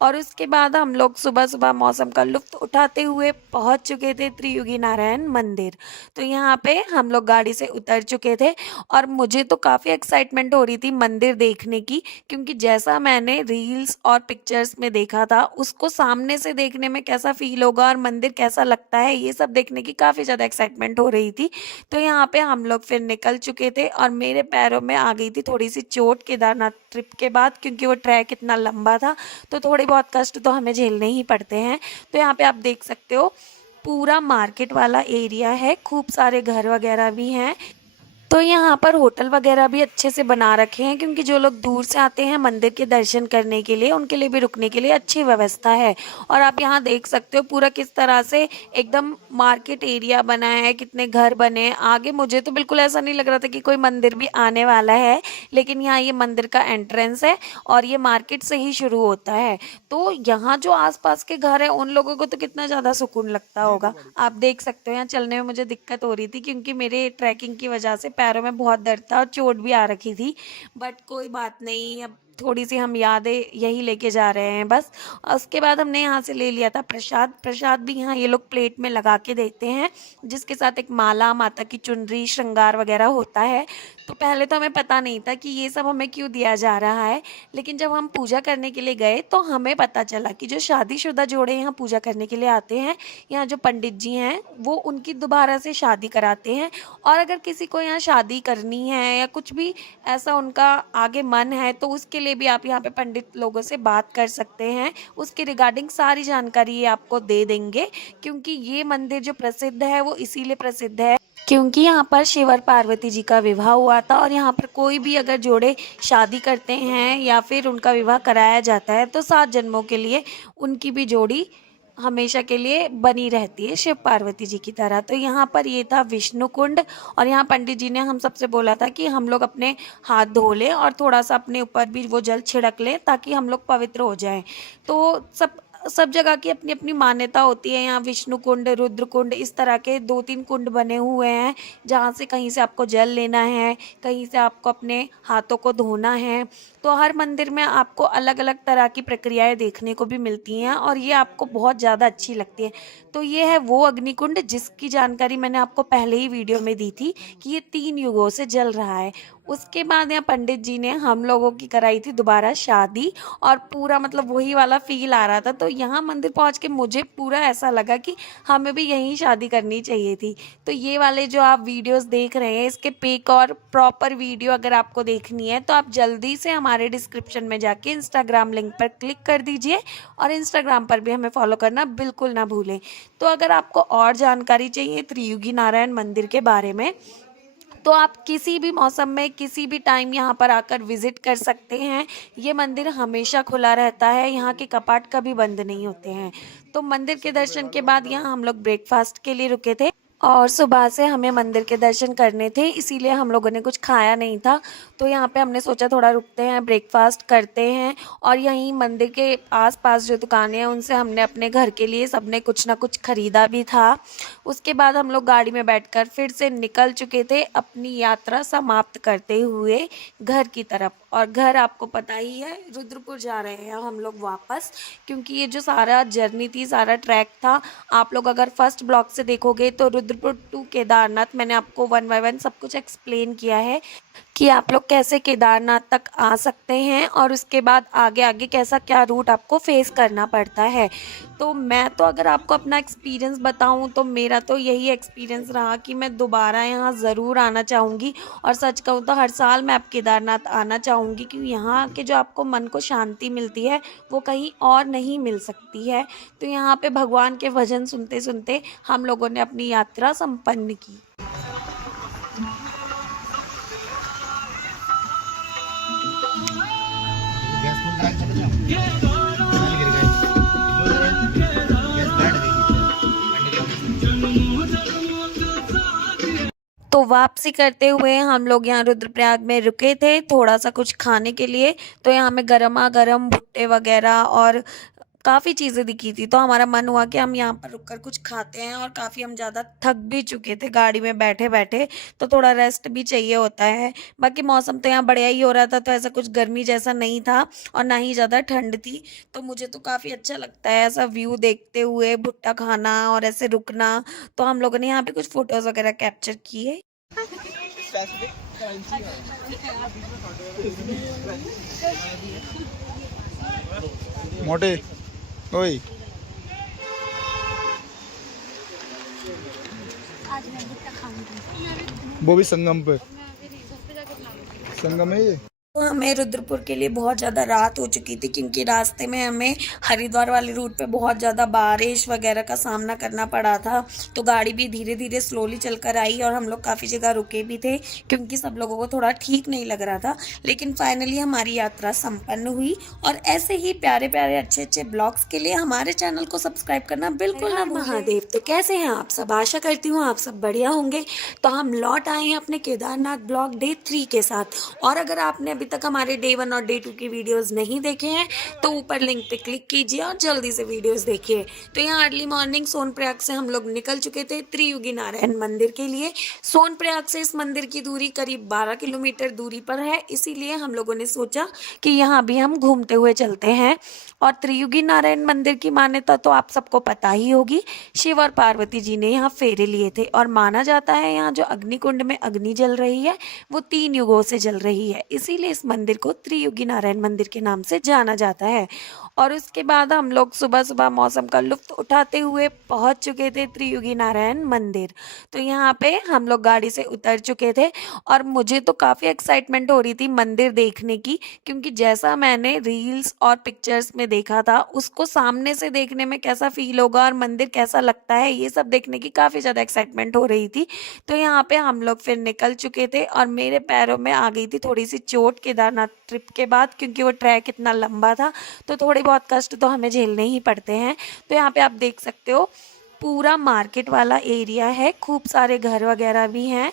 और उसके बाद हम लोग सुबह सुबह मौसम का लुत्फ उठाते हुए पहुंच चुके थे त्रियुगी नारायण मंदिर। तो यहाँ पे हम लोग गाड़ी से उतर चुके थे और मुझे तो काफ़ी एक्साइटमेंट हो रही थी मंदिर देखने की, क्योंकि जैसा मैंने रील्स और पिक्चर्स में देखा था उसको सामने से देखने में कैसा फील होगा और मंदिर कैसा लगता है ये सब देखने की काफ़ी ज़्यादा एक्साइटमेंट हो रही थी। तो यहाँ पे हम लोग फिर निकल चुके थे और मेरे पैरों में आ गई थी थोड़ी सी चोट केदारनाथ ट्रिप के बाद, क्योंकि वो ट्रैक इतना लंबा था तो थोड़ी बहुत कष्ट तो हमें झेलने ही पड़ते हैं। तो यहाँ पे आप देख सकते हो पूरा मार्केट वाला एरिया है, खूब सारे घर वगैरह भी हैं। तो यहाँ पर होटल वगैरह भी अच्छे से बना रखे हैं, क्योंकि जो लोग दूर से आते हैं मंदिर के दर्शन करने के लिए उनके लिए भी रुकने के लिए अच्छी व्यवस्था है। और आप यहाँ देख सकते हो पूरा किस तरह से एकदम मार्केट एरिया बना है, कितने घर बने हैं आगे। मुझे तो बिल्कुल ऐसा नहीं लग रहा था कि कोई मंदिर भी आने वाला है, लेकिन यहाँ ये मंदिर का एंट्रेंस है और ये मार्केट से ही शुरू होता है। तो यहाँ जो आसपास के घर हैं उन लोगों को तो कितना ज़्यादा सुकून लगता होगा। आप देख सकते हो यहाँ चलने में मुझे दिक्कत हो रही थी, क्योंकि मेरे ट्रैकिंग की वजह से पैरों में बहुत दर्द था और चोट भी आ रखी थी, बट कोई बात नहीं, अब थोड़ी सी हम यादें यही लेके जा रहे हैं बस। उसके बाद हमने यहाँ से ले लिया था प्रसाद। प्रसाद भी यहाँ ये लोग प्लेट में लगा के देते हैं, जिसके साथ एक माला, माता की चुनरी, श्रृंगार वगैरह होता है। तो पहले तो हमें पता नहीं था कि ये सब हमें क्यों दिया जा रहा है, लेकिन जब हम पूजा करने के लिए गए तो हमें पता चला कि जो शादीशुदा जोड़े यहाँ पूजा करने के लिए आते हैं, यहाँ जो पंडित जी हैं वो उनकी दोबारा से शादी कराते हैं। और अगर किसी को यहाँ शादी करनी है या कुछ भी ऐसा उनका आगे मन है तो उसके लिए भी आप यहाँ पे पंडित लोगों से बात कर सकते हैं, उसके रिगार्डिंग सारी जानकारी ये आपको दे देंगे। क्योंकि ये मंदिर जो प्रसिद्ध है वो इसीलिए प्रसिद्ध है क्योंकि यहाँ पर शिव और पार्वती जी का विवाह हुआ था। और यहाँ पर कोई भी अगर जोड़े शादी करते हैं या फिर उनका विवाह कराया जाता है तो 7 जन्मों के लिए उनकी भी जोड़ी हमेशा के लिए बनी रहती है शिव पार्वती जी की तरह। तो यहाँ पर ये था विष्णु कुंड और यहाँ पंडित जी ने हम सबसे बोला था कि हम लोग अपने हाथ धो लें और थोड़ा सा अपने ऊपर भी वो जल छिड़क लें ताकि हम लोग पवित्र हो जाएं। तो सब जगह की अपनी अपनी मान्यता होती है। यहाँ विष्णु कुंड, रुद्र कुंड, इस तरह के 2-3 कुंड बने हुए हैं जहाँ से कहीं से आपको जल लेना है, कहीं से आपको अपने हाथों को धोना है। तो हर मंदिर में आपको अलग अलग तरह की प्रक्रियाएं देखने को भी मिलती हैं और ये आपको बहुत ज़्यादा अच्छी लगती है। तो ये है वो अग्निकुंड जिसकी जानकारी मैंने आपको पहले ही वीडियो में दी थी कि ये 3 युगों से जल रहा है। उसके बाद यहाँ पंडित जी ने हम लोगों की कराई थी दोबारा शादी और पूरा मतलब वही वाला फील आ रहा था। तो यहाँ मंदिर पहुँच के मुझे पूरा ऐसा लगा कि हमें भी यहीं शादी करनी चाहिए थी। तो ये वाले जो आप वीडियोस देख रहे हैं इसके पिक और प्रॉपर वीडियो अगर आपको देखनी है तो आप जल्दी से हमारे डिस्क्रिप्शन में जाके इंस्टाग्राम लिंक पर क्लिक कर दीजिए और इंस्टाग्राम पर भी हमें फॉलो करना बिल्कुल ना भूलें। तो अगर आपको और जानकारी चाहिए त्रियुगी नारायण मंदिर के बारे में तो आप किसी भी मौसम में किसी भी टाइम यहाँ पर आकर विजिट कर सकते हैं। ये मंदिर हमेशा खुला रहता है, यहाँ के कपाट कभी बंद नहीं होते हैं। तो मंदिर के दर्शन के बाद यहाँ हम लोग ब्रेकफास्ट के लिए रुके थे और सुबह से हमें मंदिर के दर्शन करने थे, इसीलिए हम लोगों ने कुछ खाया नहीं था। तो यहाँ पे हमने सोचा थोड़ा रुकते हैं, ब्रेकफास्ट करते हैं। और यहीं मंदिर के आसपास जो दुकानें हैं उनसे हमने अपने घर के लिए सबने कुछ ना कुछ ख़रीदा भी था। उसके बाद हम लोग गाड़ी में बैठकर फिर से निकल चुके थे अपनी यात्रा समाप्त करते हुए घर की तरफ। और घर आपको पता ही है, रुद्रपुर जा रहे हैं हम लोग वापस, क्योंकि ये जो सारा जर्नी थी, सारा ट्रैक था, आप लोग अगर फर्स्ट ब्लॉग से देखोगे तो रुद्रपुर टू केदारनाथ मैंने आपको 1 बाय 1 सब कुछ एक्सप्लेन किया है कि आप लोग कैसे केदारनाथ तक आ सकते हैं और उसके बाद आगे आगे कैसा क्या रूट आपको फेस करना पड़ता है। तो मैं तो अगर आपको अपना एक्सपीरियंस बताऊं तो मेरा तो यही एक्सपीरियंस रहा कि मैं दोबारा यहाँ ज़रूर आना चाहूँगी। और सच कहूँ तो हर साल मैं अब केदारनाथ आना चाहूँगी, क्योंकि यहाँ के जो आपको मन को शांति मिलती है वो कहीं और नहीं मिल सकती है। तो यहाँ पे भगवान के भजन सुनते सुनते हम लोगों ने अपनी यात्रा संपन्न की। तो वापसी करते हुए हम लोग यहाँ रुद्रप्रयाग में रुके थे थोड़ा सा कुछ खाने के लिए। तो यहाँ हमें गरमा गरम भुट्टे वगैरह और काफ़ी चीज़ें दिखी थी, तो हमारा मन हुआ कि हम यहाँ पर रुककर कुछ खाते हैं। और काफ़ी हम ज़्यादा थक भी चुके थे गाड़ी में बैठे बैठे, तो थोड़ा रेस्ट भी चाहिए होता है। बाकी मौसम तो यहाँ बढ़िया ही हो रहा था, तो ऐसा कुछ गर्मी जैसा नहीं था और ना ही ज़्यादा ठंड थी। तो मुझे तो काफ़ी अच्छा लगता है ऐसा व्यू देखते हुए भुट्टा खाना और ऐसे रुकना। तो हम लोगों ने यहाँ पे कुछ फ़ोटोज़ वगैरह कैप्चर किए। मोटे ओए वो भी संगम पे। संगम है ये। तो हमें रुद्रपुर के लिए बहुत ज़्यादा रात हो चुकी थी, क्योंकि रास्ते में हमें हरिद्वार वाले रूट पे बहुत ज़्यादा बारिश वगैरह का सामना करना पड़ा था। तो गाड़ी भी धीरे धीरे स्लोली चलकर आई और हम लोग काफ़ी जगह रुके भी थे, क्योंकि सब लोगों को थोड़ा ठीक नहीं लग रहा था। लेकिन फाइनली हमारी यात्रा संपन्न हुई। और ऐसे ही प्यारे प्यारे अच्छे अच्छे ब्लॉग्स के लिए हमारे चैनल को सब्सक्राइब करना बिल्कुल ना भूलें। महादेव, तो कैसे हैं आप सब? आशा करती हूँ आप सब बढ़िया होंगे। तो हम लौट आए हैं अपने केदारनाथ ब्लॉग डे 3 के साथ। और अगर आपने अभी तक हमारे डे 1 और डे 2 की वीडियोस नहीं देखे हैं तो ऊपर लिंक पे क्लिक कीजिए और जल्दी से वीडियोस देखिए। तो यहाँ अर्ली मॉर्निंग सोनप्रयाग से हम लोग निकल चुके थे त्रियुगी नारायण मंदिर के लिए। सोनप्रयाग से इस मंदिर की दूरी करीब 12 किलोमीटर दूरी पर है, इसीलिए हम लोगों ने सोचा कि यहाँ भी हम घूमते हुए चलते हैं। और त्रियुगी नारायण मंदिर की मान्यता तो आप सबको पता ही होगी। शिव और पार्वती जी ने यहाँ फेरे लिए थे और माना जाता है यहाँ जो अग्निकुंड में अग्नि जल रही है वो 3 युगों से जल रही है, इसीलिए इस मंदिर को त्रियुगी नारायण मंदिर के नाम से जाना जाता है। और उसके बाद हम लोग सुबह सुबह मौसम का लुत्फ उठाते हुए पहुंच चुके थे त्रियुगी नारायण मंदिर। तो यहाँ पे हम लोग गाड़ी से उतर चुके थे और मुझे तो काफ़ी एक्साइटमेंट हो रही थी मंदिर देखने की, क्योंकि जैसा मैंने रील्स और पिक्चर्स में देखा था उसको सामने से देखने में कैसा फील होगा और मंदिर कैसा लगता है ये सब देखने की काफ़ी ज़्यादा एक्साइटमेंट हो रही थी। तो यहाँ पे हम लोग फिर निकल चुके थे और मेरे पैरों में आ गई थी थोड़ी सी चोट केदारनाथ ट्रिप के बाद, क्योंकि वो ट्रैक इतना लंबा था तो थोड़े बहुत कष्ट तो हमें झेलने ही पड़ते हैं। तो यहाँ पे आप देख सकते हो पूरा मार्केट वाला एरिया है, खूब सारे घर वगैरह भी हैं।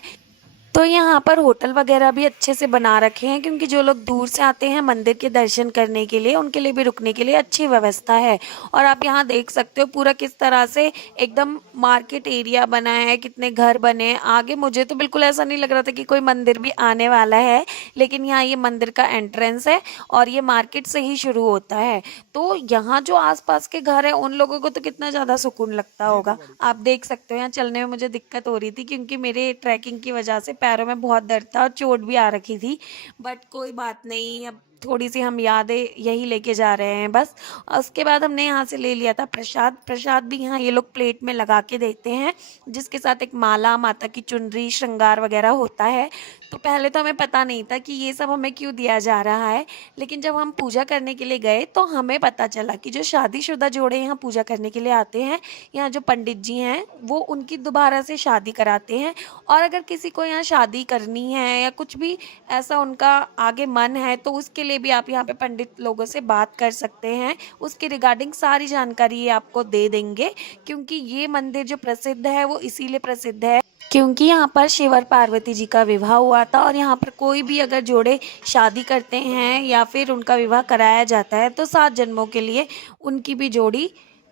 तो यहाँ पर होटल वगैरह भी अच्छे से बना रखे हैं, क्योंकि जो लोग दूर से आते हैं मंदिर के दर्शन करने के लिए उनके लिए भी रुकने के लिए अच्छी व्यवस्था है। और आप यहाँ देख सकते हो पूरा किस तरह से एकदम मार्केट एरिया बना है, कितने घर बने हैं आगे। मुझे तो बिल्कुल ऐसा नहीं लग रहा था कि कोई मंदिर भी आने वाला है, लेकिन यहाँ ये मंदिर का एंट्रेंस है और ये मार्केट से ही शुरू होता है। तो यहाँ जो आसपास के घर हैं उन लोगों को तो कितना ज़्यादा सुकून लगता होगा। आप देख सकते हो यहाँ चलने में मुझे दिक्कत हो रही थी, क्योंकि मेरे ट्रैकिंग की वजह से पैरों में बहुत दर्द था और चोट भी आ रखी थी। बट कोई बात नहीं, अब थोड़ी सी हम यादें यही लेके जा रहे हैं बस। उसके बाद हमने यहाँ से ले लिया था प्रसाद। प्रसाद भी यहाँ ये लोग प्लेट में लगा के देते हैं, जिसके साथ एक माला, माता की चुनरी, श्रृंगार वगैरह होता है। तो पहले तो हमें पता नहीं था कि ये सब हमें क्यों दिया जा रहा है, लेकिन जब हम पूजा करने के लिए गए तो हमें पता चला कि जो शादीशुदा जोड़े यहाँ पूजा करने के लिए आते हैं, यहाँ जो पंडित जी हैं वो उनकी दोबारा से शादी कराते हैं। और अगर किसी को यहाँ शादी करनी है या कुछ भी ऐसा उनका आगे मन है तो उसके लिए भी आप यहाँ पे पंडित लोगों से बात कर सकते हैं। उसके रिगार्डिंग सारी जानकारी ये आपको दे देंगे, क्योंकि ये मंदिर जो प्रसिद्ध है वो इसीलिए प्रसिद्ध है क्योंकि यहाँ पर शिव और पार्वती जी का विवाह हुआ था। और यहाँ पर कोई भी अगर जोड़े शादी करते हैं या फिर उनका विवाह कराया जाता है तो 7 जन्मों के लिए उनकी भी जोड़ी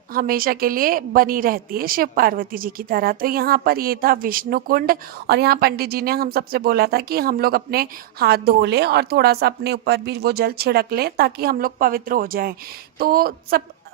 हमेशा के लिए बनी रहती है शिव पार्वती जी की तरह। तो यहाँ पर ये था विष्णु कुंड और यहाँ पंडित जी ने हम सबसे बोला था कि हम लोग अपने हाथ धो लें और थोड़ा सा अपने ऊपर भी वो जल छिड़क लें ताकि हम लोग पवित्र हो जाएं। तो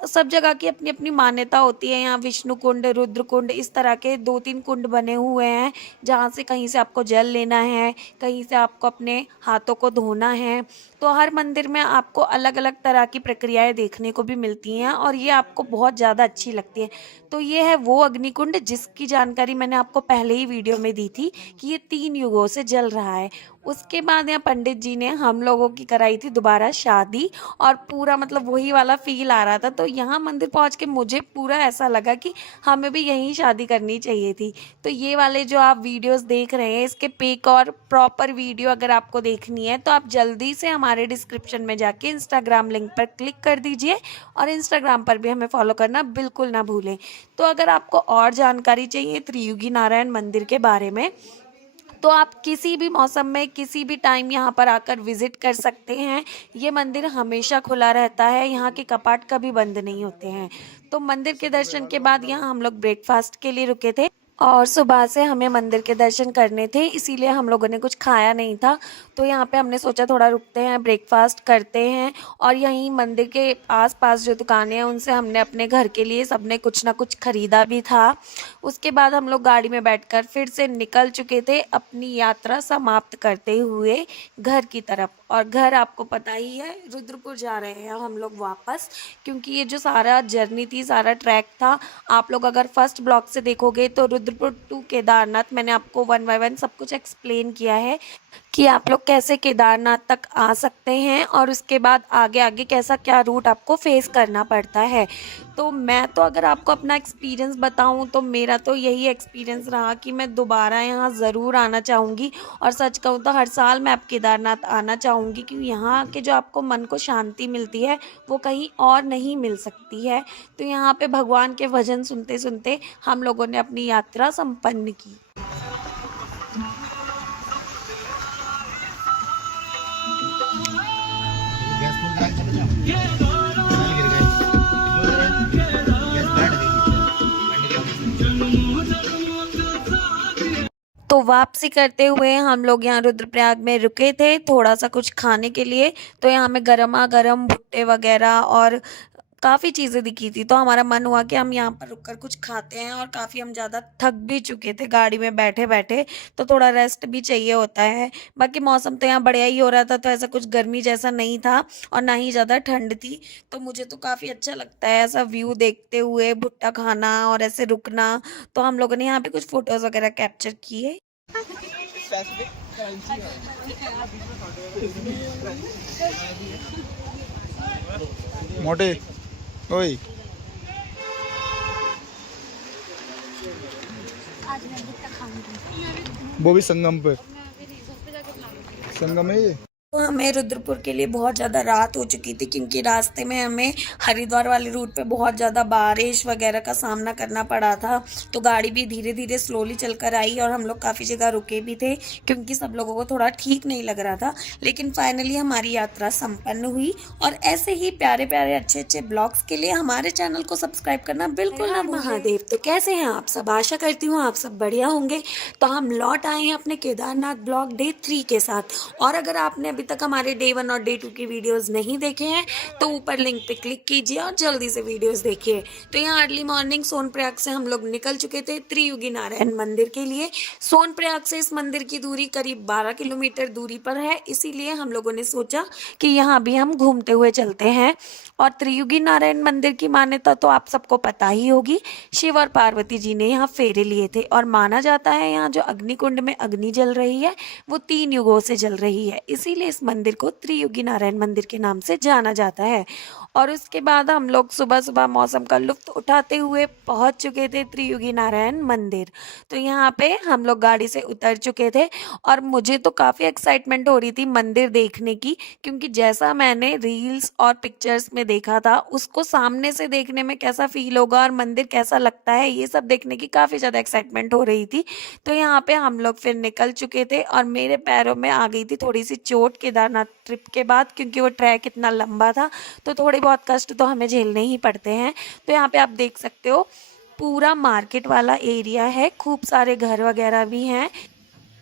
सब जगह की अपनी अपनी मान्यता होती है। यहाँ विष्णु कुंड, रुद्र कुंड, इस तरह के 2-3 कुंड बने हुए हैं जहाँ से कहीं से आपको जल लेना है, कहीं से आपको अपने हाथों को धोना है। तो हर मंदिर में आपको अलग अलग तरह की प्रक्रियाएं देखने को भी मिलती हैं और ये आपको बहुत ज़्यादा अच्छी लगती है। तो ये है वो अग्निकुंड जिसकी जानकारी मैंने आपको पहले ही वीडियो में दी थी कि ये 3 युगों से जल रहा है। उसके बाद यहाँ पंडित जी ने हम लोगों की कराई थी दोबारा शादी और पूरा मतलब वही वाला फील आ रहा था। तो यहाँ मंदिर पहुँच के मुझे पूरा ऐसा लगा कि हमें भी यहीं शादी करनी चाहिए थी। तो ये वाले जो आप वीडियोस देख रहे हैं इसके पिक और प्रॉपर वीडियो अगर आपको देखनी है तो आप जल्दी से हमारे डिस्क्रिप्शन में जाके इंस्टाग्राम लिंक पर क्लिक कर दीजिए और इंस्टाग्राम पर भी हमें फॉलो करना बिल्कुल ना भूलें। तो अगर आपको और जानकारी चाहिए त्रियुगी नारायण मंदिर के बारे में तो आप किसी भी मौसम में किसी भी टाइम यहाँ पर आकर विज़िट कर सकते हैं। ये मंदिर हमेशा खुला रहता है, यहाँ के कपाट कभी बंद नहीं होते हैं। तो मंदिर के दर्शन के बाद यहाँ हम लोग ब्रेकफास्ट के लिए रुके थे और सुबह से हमें मंदिर के दर्शन करने थे, इसीलिए हम लोगों ने कुछ खाया नहीं था। तो यहाँ पे हमने सोचा थोड़ा रुकते हैं, ब्रेकफास्ट करते हैं और यहीं मंदिर के आस-पास जो दुकानें हैं उनसे हमने अपने घर के लिए सबने कुछ ना कुछ खरीदा भी था। उसके बाद हम लोग गाड़ी में बैठकर फिर से निकल चुके थे अपनी यात्रा समाप्त करते हुए घर की तरफ। और घर आपको पता ही है, रुद्रपुर जा रहे हैं हम लोग वापस, क्योंकि ये जो सारा जर्नी थी, सारा ट्रैक था, आप लोग अगर फर्स्ट ब्लॉग से देखोगे तो रुद्रपुर टू केदारनाथ मैंने आपको 1 बाय 1 सब कुछ एक्सप्लेन किया है कि आप लोग कैसे केदारनाथ तक आ सकते हैं और उसके बाद आगे आगे कैसा क्या रूट आपको फेस करना पड़ता है। तो मैं तो अगर आपको अपना एक्सपीरियंस बताऊं तो मेरा तो यही एक्सपीरियंस रहा कि मैं दोबारा यहाँ ज़रूर आना चाहूँगी और सच कहूँ तो हर साल मैं अब केदारनाथ आना चाहूँगी, क्योंकि यहाँ के जो आपको मन को शांति मिलती है वो कहीं और नहीं मिल सकती है। तो यहाँ पे भगवान के भजन सुनते सुनते हम लोगों ने अपनी यात्रा संपन्न की। गैस फुल करा के चले जाओ, नहीं गिर गए, गैस बैठ गई नीचे। तो वापसी करते हुए हम लोग यहाँ रुद्रप्रयाग में रुके थे थोड़ा सा कुछ खाने के लिए। तो यहाँ हमें गरमा गरम भुट्टे वगैरह और काफ़ी चीज़ें दिखी थी, तो हमारा मन हुआ कि हम यहाँ पर रुककर कुछ खाते हैं। और काफ़ी हम ज़्यादा थक भी चुके थे गाड़ी में बैठे बैठे, तो थोड़ा रेस्ट भी चाहिए होता है। बाकी मौसम तो यहाँ बढ़िया ही हो रहा था, तो ऐसा कुछ गर्मी जैसा नहीं था और ना ही ज़्यादा ठंड थी। तो मुझे तो काफ़ी अच्छा लगता है ऐसा व्यू देखते हुए भुट्टा खाना और ऐसे रुकना। तो हम लोगों ने यहाँ पे कुछ फ़ोटोज़ वगैरह कैप्चर किए। मोटे ओए वो भी संगम पे, संगम है ये। तो हमें रुद्रपुर के लिए बहुत ज़्यादा रात हो चुकी थी, क्योंकि रास्ते में हमें हरिद्वार वाले रूट पे बहुत ज़्यादा बारिश वगैरह का सामना करना पड़ा था। तो गाड़ी भी धीरे धीरे स्लोली चलकर आई और हम लोग काफ़ी जगह रुके भी थे, क्योंकि सब लोगों को थोड़ा ठीक नहीं लग रहा था। लेकिन फाइनली हमारी यात्रा संपन्न हुई। और ऐसे ही प्यारे प्यारे अच्छे अच्छे ब्लॉग्स के लिए हमारे चैनल को सब्सक्राइब करना बिल्कुल ना भूलें। महादेव, तो कैसे हैं आप सब? आशा करती हूँ आप सब बढ़िया होंगे। तो हम लौट आए हैं अपने केदारनाथ ब्लॉग डे 3 के साथ। और अगर आपने अभी तक हमारे डे 1 और डे 2 की वीडियोस नहीं देखे हैं तो ऊपर लिंक पे क्लिक कीजिए और जल्दी से वीडियोस देखिए। तो यहाँ अर्ली मॉर्निंग सोनप्रयाग से हम लोग निकल चुके थे त्रियुगी नारायण मंदिर के लिए। सोनप्रयाग से इस मंदिर की दूरी करीब 12 किलोमीटर दूरी पर है, इसीलिए हम लोगों ने सोचा कि यहाँ भी हम घूमते हुए चलते हैं। और त्रियुगी नारायण मंदिर की मान्यता तो आप सबको पता ही होगी। शिव और पार्वती जी ने यहाँ फेरे लिए थे और माना जाता है यहाँ जो अग्निकुंड में अग्नि जल रही है वो 3 युगों से जल रही है, इसीलिए इस मंदिर को त्रियुगी नारायण मंदिर के नाम से जाना जाता है। और उसके बाद हम लोग सुबह सुबह मौसम का लुत्फ उठाते हुए पहुंच चुके थे त्रियुगी नारायण मंदिर। तो यहाँ पे हम लोग गाड़ी से उतर चुके थे और मुझे तो काफ़ी एक्साइटमेंट हो रही थी मंदिर देखने की, क्योंकि जैसा मैंने रील्स और पिक्चर्स में देखा था उसको सामने से देखने में कैसा फील होगा और मंदिर कैसा लगता है ये सब देखने की काफ़ी ज़्यादा एक्साइटमेंट हो रही थी। तो यहाँ पे हम लोग फिर निकल चुके थे और मेरे पैरों में आ गई थी थोड़ी सी चोट केदारनाथ ट्रिप के बाद, क्योंकि वो ट्रैक इतना लंबा था तो थोड़े बहुत कष्ट तो हमें झेलने ही पड़ते हैं। तो यहाँ पे आप देख सकते हो पूरा मार्केट वाला एरिया है, खूब सारे घर वगैरह भी हैं।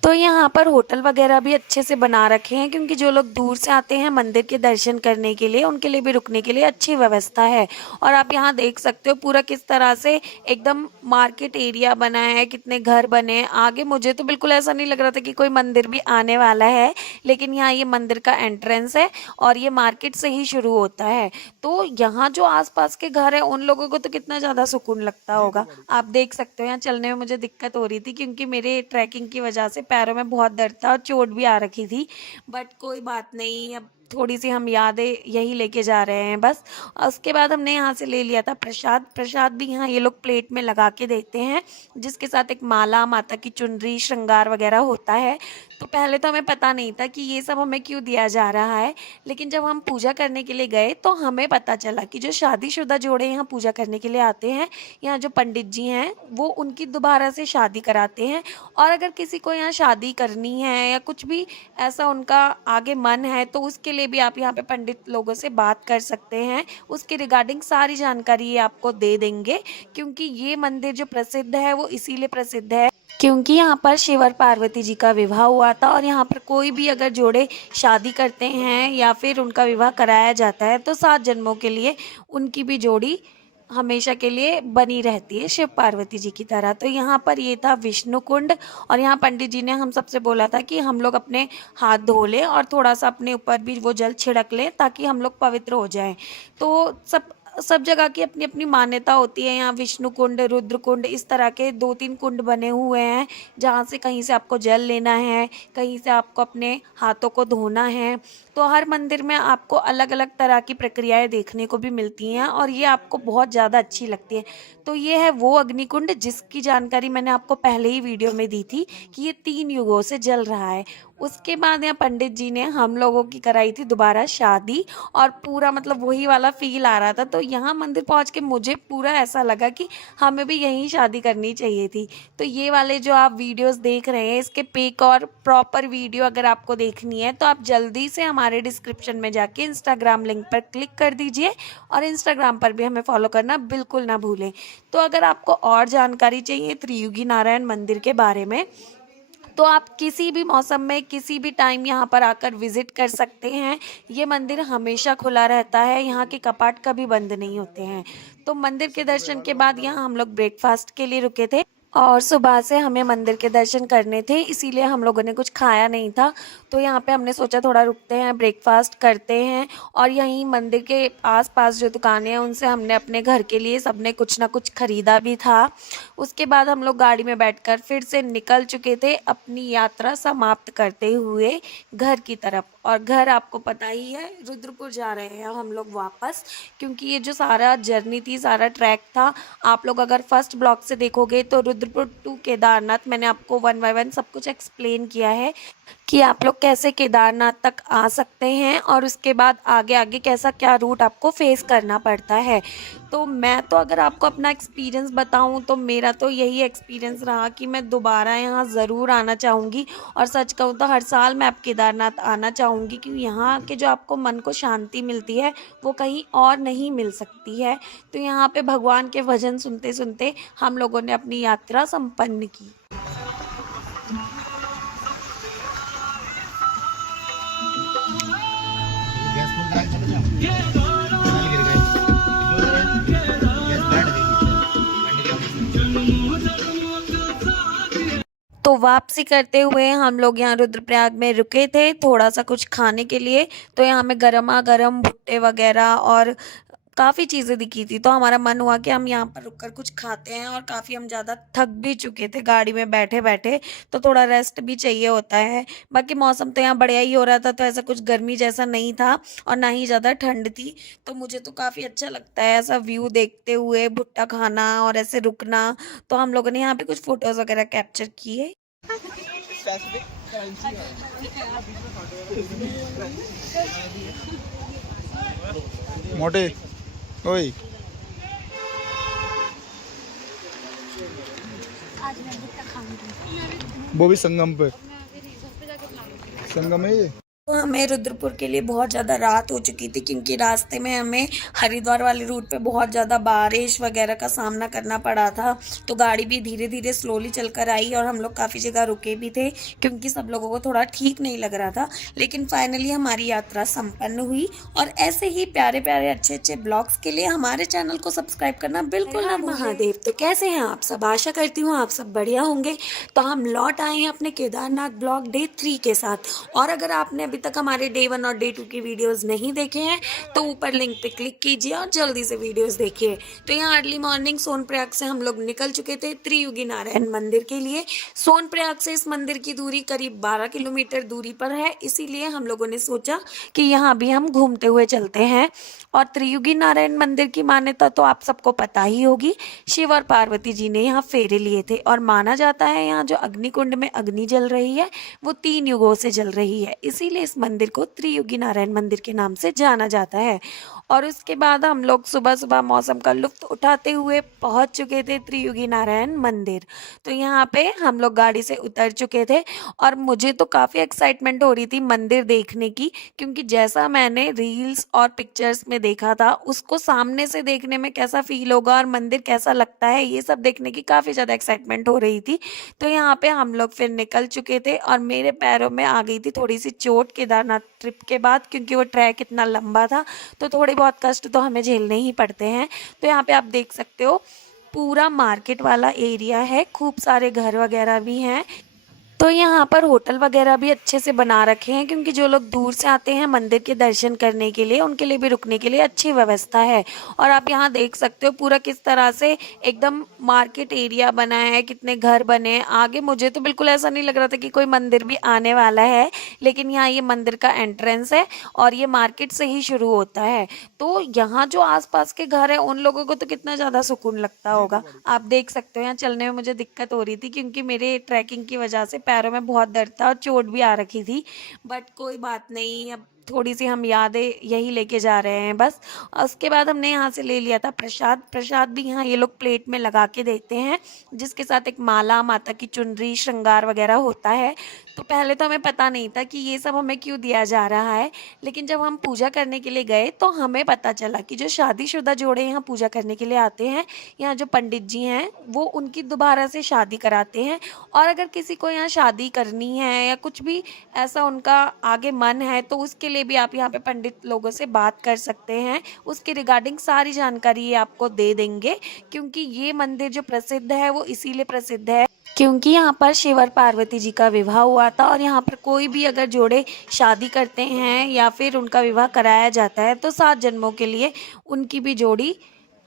तो यहाँ पर होटल वगैरह भी अच्छे से बना रखे हैं, क्योंकि जो लोग दूर से आते हैं मंदिर के दर्शन करने के लिए उनके लिए भी रुकने के लिए अच्छी व्यवस्था है। और आप यहाँ देख सकते हो पूरा किस तरह से एकदम मार्केट एरिया बना है, कितने घर बने हैं आगे। मुझे तो बिल्कुल ऐसा नहीं लग रहा था कि कोई मंदिर भी आने वाला है, लेकिन यहाँ ये मंदिर का एंट्रेंस है और ये मार्केट से ही शुरू होता है। तो यहाँ जो आसपास के घर हैं उन लोगों को तो कितना ज़्यादा सुकून लगता होगा। आप देख सकते हो यहाँ चलने में मुझे दिक्कत हो रही थी, क्योंकि मेरे ट्रैकिंग की वजह से पैरों में बहुत दर्द था और चोट भी आ रखी थी, बट कोई बात नहीं, अब थोड़ी सी हम यादें यही लेके जा रहे हैं बस। और उसके बाद हमने यहाँ से ले लिया था प्रसाद। प्रसाद भी यहाँ ये लोग प्लेट में लगा के देते हैं, जिसके साथ एक माला, माता की चुनरी, श्रृंगार वगैरह होता है। तो पहले तो हमें पता नहीं था कि ये सब हमें क्यों दिया जा रहा है, लेकिन जब हम पूजा करने के लिए गए तो हमें पता चला कि जो शादीशुदा जोड़े यहाँ पूजा करने के लिए आते हैं, यहाँ जो पंडित जी हैं वो उनकी दोबारा से शादी कराते हैं। और अगर किसी को यहाँ शादी करनी है या कुछ भी ऐसा उनका आगे मन है तो उसके लिए भी आप यहाँ पे पंडित लोगों से बात कर सकते हैं। उसके रिगार्डिंग सारी जानकारी ये आपको दे देंगे, क्योंकि ये मंदिर जो प्रसिद्ध है वो इसीलिए प्रसिद्ध है क्योंकि यहाँ पर शिव और पार्वती जी का विवाह हुआ था। और यहाँ पर कोई भी अगर जोड़े शादी करते हैं या फिर उनका विवाह कराया जाता है तो 7 जन्मों के लिए उनकी भी जोड़ी हमेशा के लिए बनी रहती है शिव पार्वती जी की तरह। तो यहाँ पर ये था विष्णु कुंड, और यहाँ पंडित जी ने हम सबसे बोला था कि हम लोग अपने हाथ धो लें और थोड़ा सा अपने ऊपर भी वो जल छिड़क लें ताकि हम लोग पवित्र हो जाएं। तो सब जगह की अपनी अपनी मान्यता होती है। यहाँ विष्णु कुंड, रुद्र कुंड, इस तरह के 2-3 कुंड बने हुए हैं जहाँ से कहीं से आपको जल लेना है, कहीं से आपको अपने हाथों को धोना है। तो हर मंदिर में आपको अलग अलग तरह की प्रक्रियाएं देखने को भी मिलती हैं और ये आपको बहुत ज़्यादा अच्छी लगती है। तो ये है वो अग्निकुंड जिसकी जानकारी मैंने आपको पहले ही वीडियो में दी थी कि ये 3 युगों से जल रहा है। उसके बाद यहाँ पंडित जी ने हम लोगों की कराई थी दोबारा शादी, और पूरा मतलब वही वाला फील आ रहा था। तो यहाँ मंदिर पहुँच के मुझे पूरा ऐसा लगा कि हमें भी यहीं शादी करनी चाहिए थी। तो ये वाले जो आप वीडियोस देख रहे हैं, इसके पिक और प्रॉपर वीडियो अगर आपको देखनी है तो आप जल्दी से हमारे डिस्क्रिप्शन में जाके इंस्टाग्राम लिंक पर क्लिक कर दीजिए, और इंस्टाग्राम पर भी हमें फॉलो करना बिल्कुल ना भूलें। तो अगर आपको और जानकारी चाहिए त्रियुगी नारायण मंदिर के बारे में तो आप किसी भी मौसम में किसी भी टाइम यहाँ पर आकर विजिट कर सकते हैं। ये मंदिर हमेशा खुला रहता है, यहाँ के कपाट कभी बंद नहीं होते हैं। तो मंदिर के दर्शन के बाद यहाँ हम लोग ब्रेकफास्ट के लिए रुके थे, और सुबह से हमें मंदिर के दर्शन करने थे, इसीलिए हम लोगों ने कुछ खाया नहीं था। तो यहाँ पे हमने सोचा थोड़ा रुकते हैं, ब्रेकफास्ट करते हैं। और यहीं मंदिर के आसपास जो दुकानें हैं उनसे हमने अपने घर के लिए सबने कुछ ना कुछ ख़रीदा भी था। उसके बाद हम लोग गाड़ी में बैठकर फिर से निकल चुके थे अपनी यात्रा समाप्त करते हुए घर की तरफ। और घर आपको पता ही है, रुद्रपुर जा रहे हैं हम लोग वापस, क्योंकि ये जो सारा जर्नी थी, सारा ट्रैक था, आप लोग अगर फर्स्ट ब्लॉग से देखोगे तो रुद्रपुर टू केदारनाथ मैंने आपको 1 बाय 1 सब कुछ एक्सप्लेन किया है कि आप लोग कैसे केदारनाथ तक आ सकते हैं और उसके बाद आगे आगे कैसा क्या रूट आपको फेस करना पड़ता है। तो मैं तो अगर आपको अपना एक्सपीरियंस बताऊं तो मेरा तो यही एक्सपीरियंस रहा कि मैं दोबारा यहाँ ज़रूर आना चाहूँगी। और सच कहूँ तो हर साल मैं अब केदारनाथ आना चाहूँगी, क्योंकि यहाँ के जो आपको मन को शांति मिलती है वो कहीं और नहीं मिल सकती है। तो यहाँ पे भगवान के भजन सुनते सुनते हम लोगों ने अपनी यात्रा संपन्न की। गैस फुल करा के चले जाओ, नल गिर गए, गैस बैठ गई नीचे। तो वापसी करते हुए हम लोग यहाँ रुद्रप्रयाग में रुके थे थोड़ा सा कुछ खाने के लिए। तो यहाँ हमें गर्मा गर्म भुट्टे वगैरह और काफ़ी चीज़ें दिखी थी, तो हमारा मन हुआ कि हम यहाँ पर रुककर कुछ खाते हैं। और काफ़ी हम ज़्यादा थक भी चुके थे गाड़ी में बैठे बैठे, तो थोड़ा रेस्ट भी चाहिए होता है। बाकी मौसम तो यहाँ बढ़िया ही हो रहा था, तो ऐसा कुछ गर्मी जैसा नहीं था और ना ही ज़्यादा ठंड थी। तो मुझे तो काफ़ी अच्छा लगता है ऐसा व्यू देखते हुए भुट्टा खाना और ऐसे रुकना। तो हम लोगों ने यहाँ पे कुछ फ़ोटोज़ वगैरह कैप्चर किए। मोटे ओए वो भी संगम पे, संगम है ये। तो हमें रुद्रपुर के लिए बहुत ज़्यादा रात हो चुकी थी, क्योंकि रास्ते में हमें हरिद्वार वाले रूट पे बहुत ज़्यादा बारिश वगैरह का सामना करना पड़ा था। तो गाड़ी भी धीरे धीरे स्लोली चलकर आई और हम लोग काफ़ी जगह रुके भी थे, क्योंकि सब लोगों को थोड़ा ठीक नहीं लग रहा था। लेकिन फाइनली हमारी यात्रा संपन्न हुई। और ऐसे ही प्यारे प्यारे अच्छे अच्छे ब्लॉग्स के लिए हमारे चैनल को सब्सक्राइब करना बिल्कुल ना भूलें। महादेव, तो कैसे हैं आप सब? आशा करती हूँ आप सब बढ़िया होंगे। तो हम लौट आए हैं अपने केदारनाथ ब्लॉग डे 3 के साथ। और अगर आपने अभी तक हमारे डे 1 और डे 2 की वीडियोस नहीं देखे हैं तो ऊपर लिंक पे क्लिक कीजिए और जल्दी से वीडियोस देखिए। तो यहाँ अर्ली मॉर्निंग सोनप्रयाग से हम लोग निकल चुके थे त्रियुगी नारायण मंदिर के लिए। सोनप्रयाग से इस मंदिर की दूरी करीब 12 किलोमीटर दूरी पर है, इसीलिए हम लोगों ने सोचा कि यहाँ भी हम घूमते हुए चलते हैं। और त्रियुगी नारायण मंदिर की मान्यता तो आप सबको पता ही होगी। शिव और पार्वती जी ने यहाँ फेरे लिए थे और माना जाता है यहाँ जो अग्निकुंड में अग्नि जल रही है वो 3 युगों से जल रही है, इसीलिए इस मंदिर को त्रियुगी नारायण मंदिर के नाम से जाना जाता है। और उसके बाद हम लोग सुबह सुबह मौसम का लुत्फ उठाते हुए पहुंच चुके थे त्रियुगी नारायण मंदिर। तो यहाँ पे हम लोग गाड़ी से उतर चुके थे और मुझे तो काफ़ी एक्साइटमेंट हो रही थी मंदिर देखने की, क्योंकि जैसा मैंने रील्स और पिक्चर्स में देखा था उसको सामने से देखने में कैसा फील होगा और मंदिर कैसा लगता है ये सब देखने की काफ़ी ज़्यादा एक्साइटमेंट हो रही थी। तो यहाँ पे हम लोग फिर निकल चुके थे और मेरे पैरों में आ गई थी थोड़ी सी चोट केदारनाथ ट्रिप के बाद, क्योंकि वो ट्रैक इतना लंबा था तो थोड़े बहुत कष्ट तो हमें झेलने ही पड़ते हैं। तो यहाँ पे आप देख सकते हो पूरा मार्केट वाला एरिया है, खूब सारे घर वगैरह भी हैं। तो यहाँ पर होटल वगैरह भी अच्छे से बना रखे हैं, क्योंकि जो लोग दूर से आते हैं मंदिर के दर्शन करने के लिए उनके लिए भी रुकने के लिए अच्छी व्यवस्था है। और आप यहाँ देख सकते हो पूरा किस तरह से एकदम मार्केट एरिया बना है, कितने घर बने हैं आगे। मुझे तो बिल्कुल ऐसा नहीं लग रहा था कि कोई मंदिर भी आने वाला है, लेकिन यहाँ ये मंदिर का एंट्रेंस है और ये मार्केट से ही शुरू होता है। तो यहाँ जो आसपास के घर हैं उन लोगों को तो कितना ज़्यादा सुकून लगता होगा। आप देख सकते हो यहाँ चलने में मुझे दिक्कत हो रही थी, क्योंकि मेरे ट्रैकिंग की वजह से पैरों में बहुत दर्द था और चोट भी आ रखी थी, बट कोई बात नहीं, अब थोड़ी सी हम यादें यही लेके जा रहे हैं बस। उसके बाद हमने यहाँ से ले लिया था प्रसाद। प्रसाद भी यहाँ ये लोग प्लेट में लगा के देते हैं, जिसके साथ एक माला, माता की चुनरी, श्रृंगार वगैरह होता है। तो पहले तो हमें पता नहीं था कि ये सब हमें क्यों दिया जा रहा है, लेकिन जब हम पूजा करने के लिए गए तो हमें पता चला कि जो शादीशुदा जोड़े यहाँ पूजा करने के लिए आते हैं, यहाँ जो पंडित जी हैं वो उनकी दोबारा से शादी कराते हैं। और अगर किसी को यहाँ शादी करनी है या कुछ भी ऐसा उनका आगे मन है तो उसके लिए भी आप यहाँ पे पंडित लोगों से बात कर सकते हैं, उसके रिगार्डिंग सारी जानकारी ये आपको दे देंगे। क्योंकि ये मंदिर जो प्रसिद्ध है वो इसीलिए प्रसिद्ध है क्योंकि यहाँ पर शिव और पार्वती जी का विवाह हुआ था। और यहाँ पर कोई भी अगर जोड़े शादी करते हैं या फिर उनका विवाह कराया जाता है तो 7 जन्मों के लिए उनकी भी जोड़ी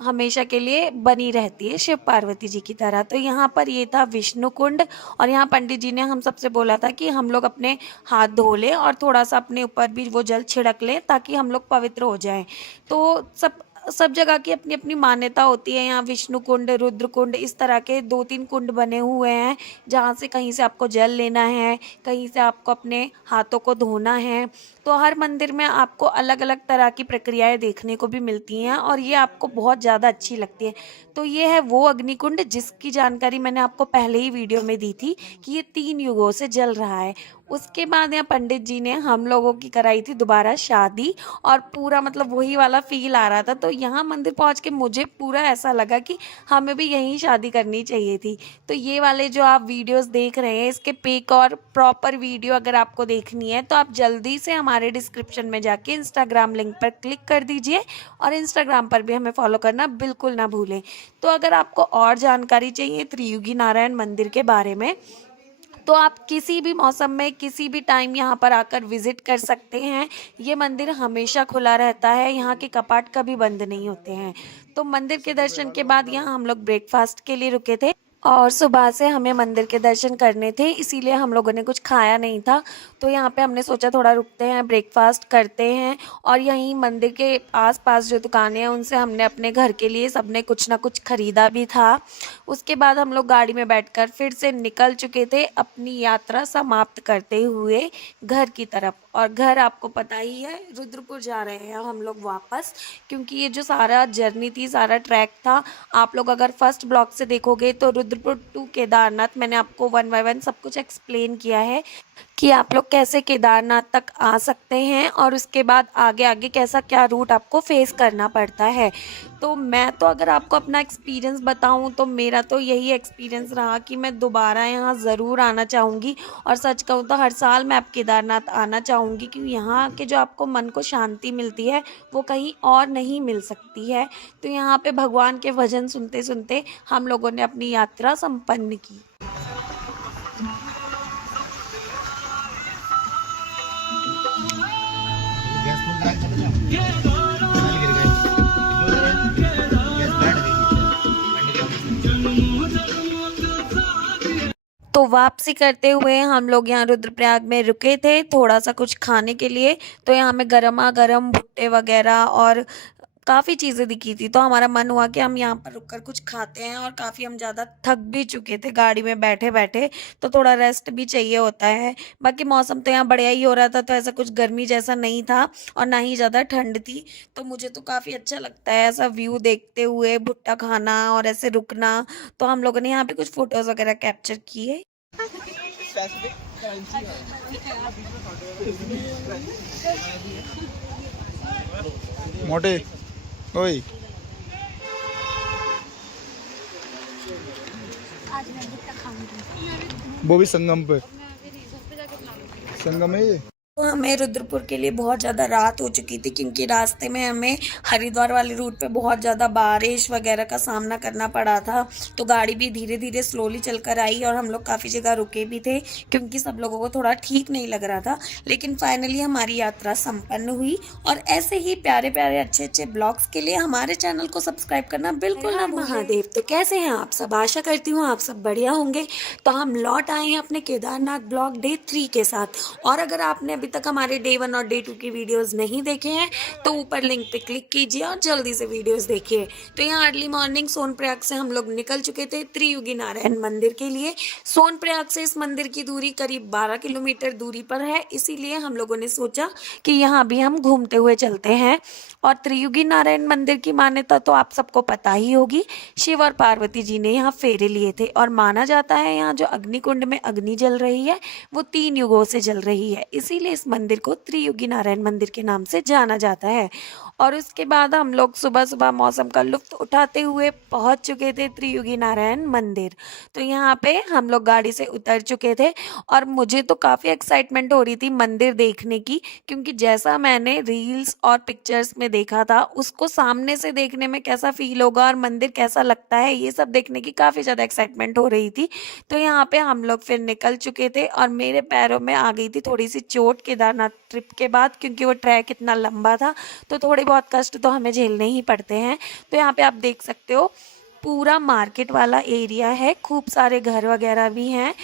हमेशा के लिए बनी रहती है शिव पार्वती जी की तरह। तो यहाँ पर ये था विष्णु कुंड और यहाँ पंडित जी ने हम सबसे बोला था कि हम लोग अपने हाथ धो लें और थोड़ा सा अपने ऊपर भी वो जल छिड़क लें ताकि हम लोग पवित्र हो जाएं। तो सब जगह की अपनी अपनी मान्यता होती है। यहाँ विष्णु कुंड, रुद्र कुंड, इस तरह के 2-3 कुंड बने हुए हैं जहाँ से कहीं से आपको जल लेना है, कहीं से आपको अपने हाथों को धोना है। तो हर मंदिर में आपको अलग अलग तरह की प्रक्रियाएं देखने को भी मिलती हैं और ये आपको बहुत ज़्यादा अच्छी लगती है। तो ये है वो अग्निकुंड जिसकी जानकारी मैंने आपको पहले ही वीडियो में दी थी कि ये 3 युगों से जल रहा है। उसके बाद यहाँ पंडित जी ने हम लोगों की कराई थी दोबारा शादी और पूरा मतलब वही वाला फील आ रहा था। तो यहाँ मंदिर पहुँच के मुझे पूरा ऐसा लगा कि हमें भी यहीं शादी करनी चाहिए थी। तो ये वाले जो आप वीडियोस देख रहे हैं इसके पिक और प्रॉपर वीडियो अगर आपको देखनी है तो आप जल्दी से हमारे डिस्क्रिप्शन में जाके इंस्टाग्राम लिंक पर क्लिक कर दीजिए और इंस्टाग्राम पर भी हमें फॉलो करना बिल्कुल ना भूलें। तो अगर आपको और जानकारी चाहिए त्रियुगी नारायण मंदिर के बारे में तो आप किसी भी मौसम में किसी भी टाइम यहाँ पर आकर विजिट कर सकते हैं। ये मंदिर हमेशा खुला रहता है, यहाँ के कपाट कभी बंद नहीं होते हैं। तो मंदिर के दर्शन के बाद यहाँ हम लोग ब्रेकफास्ट के लिए रुके थे और सुबह से हमें मंदिर के दर्शन करने थे, इसीलिए हम लोगों ने कुछ खाया नहीं था। तो यहाँ पे हमने सोचा थोड़ा रुकते हैं, ब्रेकफास्ट करते हैं। और यहीं मंदिर के आसपास जो दुकानें हैं उनसे हमने अपने घर के लिए सबने कुछ ना कुछ ख़रीदा भी था। उसके बाद हम लोग गाड़ी में बैठकर फिर से निकल चुके थे अपनी यात्रा समाप्त करते हुए घर की तरफ। और घर आपको पता ही है, रुद्रपुर जा रहे हैं हम लोग वापस, क्योंकि ये जो सारा जर्नी थी, सारा ट्रैक था, आप लोग अगर फर्स्ट ब्लॉग से देखोगे तो रुद्रपुर टू केदारनाथ मैंने आपको 1 बाय 1 सब कुछ एक्सप्लेन किया है कि आप लोग कैसे केदारनाथ तक आ सकते हैं और उसके बाद आगे आगे कैसा क्या रूट आपको फेस करना पड़ता है। तो मैं तो अगर आपको अपना एक्सपीरियंस बताऊं तो मेरा तो यही एक्सपीरियंस रहा कि मैं दोबारा यहाँ ज़रूर आना चाहूँगी। और सच कहूँ तो हर साल मैं अब केदारनाथ आना चाहूँगी, क्योंकि यहाँ के जो आपको मन को शांति मिलती है वो कहीं और नहीं मिल सकती है। तो यहाँ पे भगवान के भजन सुनते सुनते हम लोगों ने अपनी यात्रा संपन्न की। वापसी करते हुए हम लोग यहाँ रुद्रप्रयाग में रुके थे थोड़ा सा कुछ खाने के लिए। तो यहाँ हमें गरमा गरम भुट्टे वगैरह और काफ़ी चीज़ें दिखी थी, तो हमारा मन हुआ कि हम यहाँ पर रुककर कुछ खाते हैं। और काफ़ी हम ज़्यादा थक भी चुके थे गाड़ी में बैठे बैठे, तो थोड़ा रेस्ट भी चाहिए होता है। बाकी मौसम तो यहाँ बढ़िया ही हो रहा था, तो ऐसा कुछ गर्मी जैसा नहीं था और ना ही ज़्यादा ठंड थी। तो मुझे तो काफ़ी अच्छा लगता है ऐसा व्यू देखते हुए भुट्टा खाना और ऐसे रुकना। तो हम लोगों ने यहाँ पे कुछ फ़ोटोज़ वगैरह कैप्चर किए। मोटे ओए वो भी संगम पे। संगम है ये। तो हमें रुद्रपुर के लिए बहुत ज़्यादा रात हो चुकी थी, क्योंकि रास्ते में हमें हरिद्वार वाले रूट पे बहुत ज़्यादा बारिश वगैरह का सामना करना पड़ा था। तो गाड़ी भी धीरे धीरे स्लोली चलकर आई और हम लोग काफ़ी जगह रुके भी थे, क्योंकि सब लोगों को थोड़ा ठीक नहीं लग रहा था। लेकिन फाइनली हमारी यात्रा संपन्न हुई। और ऐसे ही प्यारे प्यारे अच्छे अच्छे ब्लॉग्स के लिए हमारे चैनल को सब्सक्राइब करना बिल्कुल ना महादेव। तो कैसे हैं आप सब? आशा करती हूँ आप सब बढ़िया होंगे। तो हम लौट आए हैं अपने केदारनाथ ब्लॉग डे 3 के साथ। और अगर आपने अभी तक हमारे डे 1 और डे 2 की वीडियोस नहीं देखे हैं तो ऊपर लिंक पे क्लिक कीजिए और जल्दी से वीडियोस देखिए। तो यहाँ अर्ली मॉर्निंग सोनप्रयाग से हम लोग निकल चुके थे त्रियुगी नारायण मंदिर के लिए। सोनप्रयाग से इस मंदिर की दूरी करीब 12 किलोमीटर दूरी पर है, इसीलिए हम लोगों ने सोचा कि यहाँ भी हम घूमते हुए चलते हैं। और त्रियुगी नारायण मंदिर की मान्यता तो आप सबको पता ही होगी। शिव और पार्वती जी ने यहाँ फेरे लिए थे और माना जाता है यहाँ जो अग्निकुंड में अग्नि जल रही है वो 3 युगों से जल रही है, इसीलिए इस मंदिर को त्रियुगी नारायण मंदिर के नाम से जाना जाता है। और उसके बाद हम लोग सुबह सुबह मौसम का लुत्फ उठाते हुए पहुंच चुके थे त्रियुगी नारायण मंदिर। तो यहाँ पे हम लोग गाड़ी से उतर चुके थे और मुझे तो काफ़ी एक्साइटमेंट हो रही थी मंदिर देखने की, क्योंकि जैसा मैंने रील्स और पिक्चर्स में देखा था उसको सामने से देखने में कैसा फील होगा और मंदिर कैसा लगता है ये सब देखने की काफ़ी ज़्यादा एक्साइटमेंट हो रही थी। तो यहाँ पे हम लोग फिर निकल चुके थे और मेरे पैरों में आ गई थी थोड़ी सी चोट केदारनाथ ट्रिप के बाद, क्योंकि वो ट्रैक इतना लंबा था तो थोड़े बहुत कष्ट तो हमें झेलने ही पड़ते हैं। तो यहाँ पे आप देख सकते हो पूरा मार्केट वाला एरिया है, खूब सारे घर वगैरह भी हैं।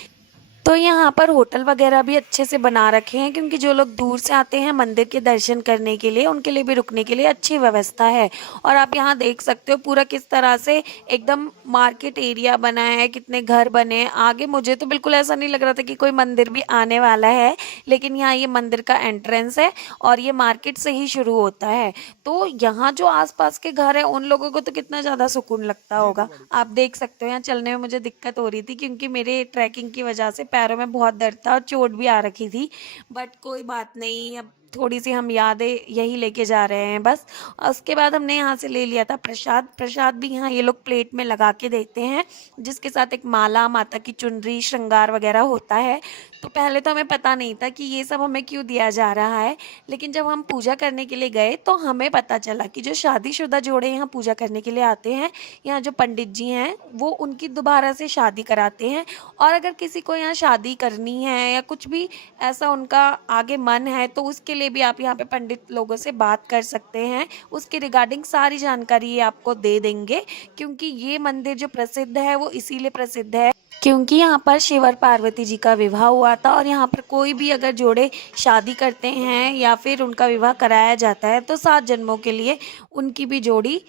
तो यहाँ पर होटल वगैरह भी अच्छे से बना रखे हैं, क्योंकि जो लोग दूर से आते हैं मंदिर के दर्शन करने के लिए उनके लिए भी रुकने के लिए अच्छी व्यवस्था है। और आप यहाँ देख सकते हो पूरा किस तरह से एकदम मार्केट एरिया बना है, कितने घर बने हैं आगे। मुझे तो बिल्कुल ऐसा नहीं लग रहा था कि कोई मंदिर भी आने वाला है, लेकिन यहाँ ये मंदिर का एंट्रेंस है और ये मार्केट से ही शुरू होता है। तो यहाँ जो आसपास के घर हैं उन लोगों को तो कितना ज़्यादा सुकून लगता होगा। आप देख सकते हो यहाँ चलने में मुझे दिक्कत हो रही थी, क्योंकि मेरे ट्रैकिंग की वजह से पैरों में बहुत दर्द था और चोट भी आ रखी थी। बट कोई बात नहीं, अब थोड़ी सी हम यादें यही लेके जा रहे हैं बस। उसके बाद हमने यहाँ से ले लिया था प्रसाद। प्रसाद भी यहाँ ये लोग प्लेट में लगा के देते हैं, जिसके साथ एक माला, माता की चुनरी, श्रृंगार वगैरह होता है। तो पहले तो हमें पता नहीं था कि ये सब हमें क्यों दिया जा रहा है, लेकिन जब हम पूजा करने के लिए गए तो हमें पता चला कि जो शादीशुदा जोड़े यहाँ पूजा करने के लिए आते हैं, यहाँ जो पंडित जी हैं वो उनकी दोबारा से शादी कराते हैं। और अगर किसी को यहाँ शादी करनी है या कुछ भी ऐसा उनका आगे मन है तो उसके लिए भी आप यहाँ पे पंडित लोगों से बात कर सकते हैं। उसके रिगार्डिंग सारी जानकारी ये आपको दे देंगे, क्योंकि ये मंदिर जो प्रसिद्ध है वो इसीलिए प्रसिद्ध है क्योंकि यहाँ पर शिव और पार्वती जी का विवाह हुआ था। और यहाँ पर कोई भी अगर जोड़े शादी करते हैं या फिर उनका विवाह कराया जाता है तो 7 जन्मों के लिए उनकी भी जोड़ी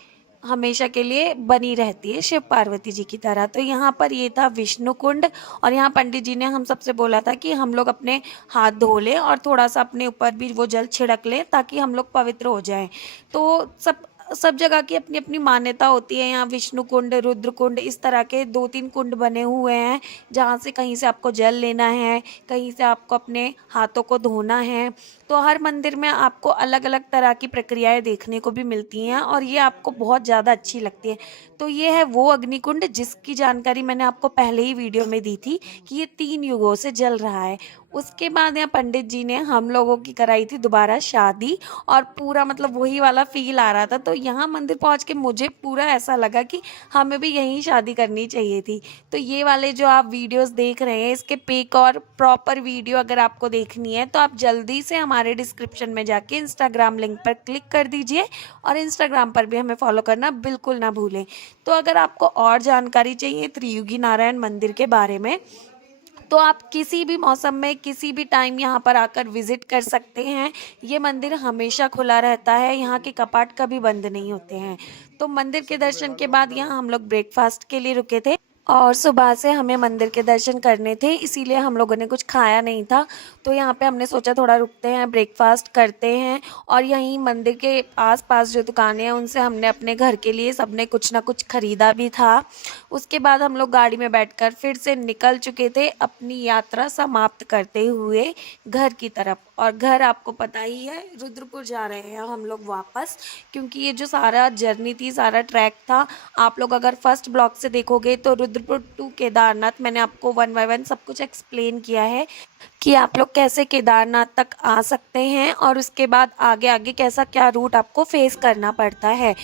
हमेशा के लिए बनी रहती है शिव पार्वती जी की तरह। तो यहाँ पर ये था विष्णु कुंड और यहाँ पंडित जी ने हम सबसे बोला था कि हम लोग अपने हाथ धो लें और थोड़ा सा अपने ऊपर भी वो जल छिड़क लें ताकि हम लोग पवित्र हो जाएं। तो सब जगह की अपनी अपनी मान्यता होती है। यहाँ विष्णु कुंड, रुद्र कुंड, इस तरह के 2-3 कुंड बने हुए हैं जहाँ से कहीं से आपको जल लेना है, कहीं से आपको अपने हाथों को धोना है। तो हर मंदिर में आपको अलग अलग तरह की प्रक्रियाएं देखने को भी मिलती हैं और ये आपको बहुत ज़्यादा अच्छी लगती है। तो ये है वो अग्निकुंड जिसकी जानकारी मैंने आपको पहले ही वीडियो में दी थी कि ये 3 युगों से जल रहा है। उसके बाद यहाँ पंडित जी ने हम लोगों की कराई थी दोबारा शादी और पूरा मतलब वही वाला फील आ रहा था। तो यहाँ मंदिर पहुँच के मुझे पूरा ऐसा लगा कि हमें भी यहीं शादी करनी चाहिए थी। तो ये वाले जो आप वीडियोस देख रहे हैं इसके पिक और प्रॉपर वीडियो अगर आपको देखनी है तो आप जल्दी से हमारे डिस्क्रिप्शन में जाके इंस्टाग्राम लिंक पर क्लिक कर दीजिए और इंस्टाग्राम पर भी हमें फॉलो करना बिल्कुल ना भूलें। तो अगर आपको और जानकारी चाहिए त्रियुगी नारायण मंदिर के बारे में तो आप किसी भी मौसम में किसी भी टाइम यहाँ पर आकर विज़िट कर सकते हैं। ये मंदिर हमेशा खुला रहता है, यहाँ के कपाट कभी बंद नहीं होते हैं। तो मंदिर के दर्शन के बाद यहाँ हम लोग ब्रेकफास्ट के लिए रुके थे और सुबह से हमें मंदिर के दर्शन करने थे, इसीलिए हम लोगों ने कुछ खाया नहीं था। तो यहाँ पे हमने सोचा थोड़ा रुकते हैं, ब्रेकफास्ट करते हैं और यहीं मंदिर के आस-पास जो दुकानें हैं उनसे हमने अपने घर के लिए सबने कुछ ना कुछ खरीदा भी था। उसके बाद हम लोग गाड़ी में बैठकर फिर से निकल चुके थे अपनी यात्रा समाप्त करते हुए घर की तरफ। और घर आपको पता ही है, रुद्रपुर जा रहे हैं हम लोग वापस, क्योंकि ये जो सारा जर्नी थी, सारा ट्रैक था, आप लोग अगर फर्स्ट ब्लॉग से देखोगे तो रुद्रपुर टू केदारनाथ मैंने आपको 1 बाय 1 सब कुछ एक्सप्लेन किया है कि आप लोग कैसे केदारनाथ तक आ सकते हैं और उसके बाद आगे आगे कैसा क्या रूट आपको फेस करना पड़ता है।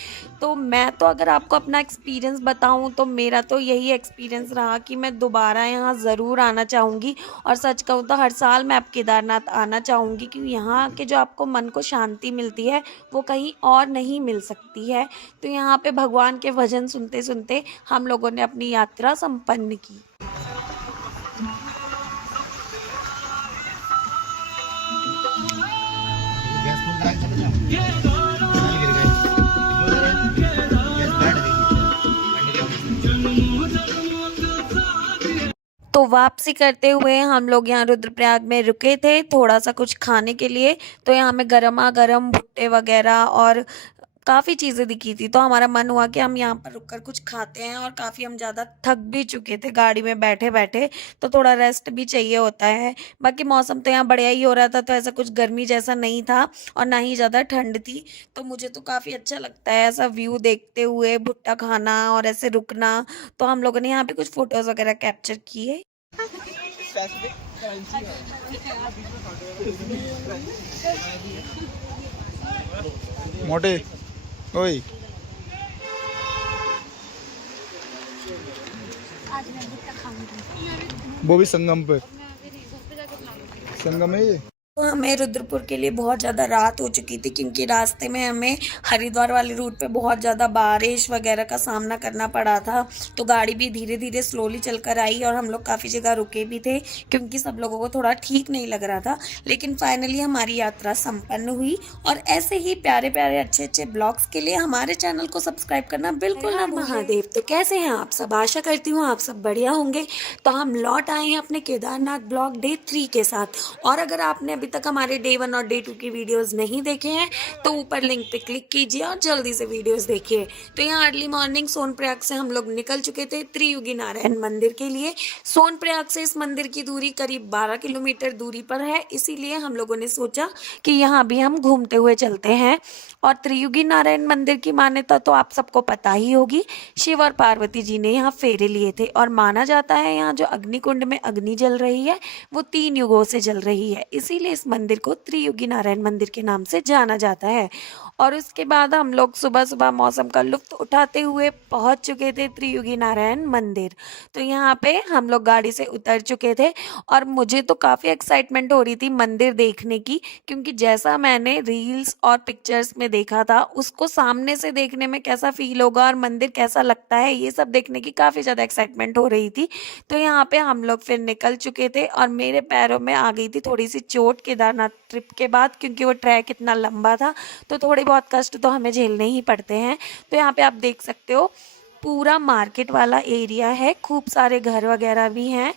तो मैं तो अगर आपको अपना एक्सपीरियंस बताऊं तो मेरा तो यही एक्सपीरियंस रहा कि मैं दोबारा यहाँ ज़रूर आना चाहूँगी और सच कहूँ तो हर साल मैं अब केदारनाथ आना चाहूँगी, क्योंकि यहाँ के जो आपको मन को शांति मिलती है वो कहीं और नहीं मिल सकती है। तो यहाँ पे भगवान के भजन सुनते सुनते हम लोगों ने अपनी यात्रा संपन्न की। गैस फुल करा के चले जाओ नहीं गिर गए गैस बैठ गई तो वापसी करते हुए हम लोग यहाँ रुद्रप्रयाग में रुके थे थोड़ा सा कुछ खाने के लिए। तो यहाँ हमें गरमा गरम भुट्टे वगैरह और काफ़ी चीज़ें दिखी थी, तो हमारा मन हुआ कि हम यहाँ पर रुककर कुछ खाते हैं। और काफ़ी हम ज़्यादा थक भी चुके थे गाड़ी में बैठे बैठे, तो थोड़ा रेस्ट भी चाहिए होता है। बाकी मौसम तो यहाँ बढ़िया ही हो रहा था, तो ऐसा कुछ गर्मी जैसा नहीं था और ना ही ज़्यादा ठंड थी। तो मुझे तो काफ़ी अच्छा लगता है ऐसा व्यू देखते हुए भुट्टा खाना और ऐसे रुकना। तो हम लोगों ने यहाँ पे कुछ फ़ोटोज़ वगैरह कैप्चर किए। मोटे ओए वो भी संगम पे, संगम है ये। तो हमें रुद्रपुर के लिए बहुत ज़्यादा रात हो चुकी थी, क्योंकि रास्ते में हमें हरिद्वार वाले रूट पे बहुत ज़्यादा बारिश वगैरह का सामना करना पड़ा था। तो गाड़ी भी धीरे धीरे स्लोली चलकर आई और हम लोग काफ़ी जगह रुके भी थे, क्योंकि सब लोगों को थोड़ा ठीक नहीं लग रहा था। लेकिन फाइनली हमारी यात्रा संपन्न हुई। और ऐसे ही प्यारे प्यारे अच्छे अच्छे ब्लॉग्स के लिए हमारे चैनल को सब्सक्राइब करना बिल्कुल ना भूलें। महादेव, तो कैसे हैं आप सब? आशा करती हूँ आप सब बढ़िया होंगे। तो हम लौट आए हैं अपने केदारनाथ ब्लॉग डे 3 के साथ। और अगर आपने अभी तक हमारे डे 1 और डे 2 की वीडियोस नहीं देखे हैं तो ऊपर लिंक पे क्लिक कीजिए और जल्दी से वीडियोस देखिए। तो यहाँ अर्ली मॉर्निंग सोनप्रयाग से हम लोग निकल चुके थे त्रियुगी नारायण मंदिर के लिए। सोनप्रयाग से इस मंदिर की दूरी करीब 12 किलोमीटर दूरी पर है, इसीलिए हम लोगों ने सोचा कि यहाँ भी हम घूमते हुए चलते हैं। और त्रियुगी नारायण मंदिर की मान्यता तो आप सबको पता ही होगी। शिव और पार्वती जी ने यहाँ फेरे लिए थे और माना जाता है यहाँ जो अग्निकुंड में अग्नि जल रही है वो 3 युगों से जल रही है, इसीलिए इस मंदिर को त्रियुगी नारायण मंदिर के नाम से जाना जाता है। और उसके बाद हम लोग सुबह सुबह मौसम का लुत्फ उठाते हुए पहुंच चुके थे त्रियुगी नारायण मंदिर। तो यहाँ पे हम लोग गाड़ी से उतर चुके थे और मुझे तो काफ़ी एक्साइटमेंट हो रही थी मंदिर देखने की, क्योंकि जैसा मैंने रील्स और पिक्चर्स में देखा था उसको सामने से देखने में कैसा फील होगा और मंदिर कैसा लगता है ये सब देखने की काफ़ी ज़्यादा एक्साइटमेंट हो रही थी। तो यहाँ पे हम लोग फिर निकल चुके थे और मेरे पैरों में आ गई थी थोड़ी सी चोट केदारनाथ ट्रिप के बाद, क्योंकि वो ट्रैक इतना लंबा था तो थोड़े बहुत कष्ट तो हमें झेलने ही पड़ते हैं। तो यहाँ पे आप देख सकते हो पूरा मार्केट वाला एरिया है, खूब सारे घर वगैरह भी हैं।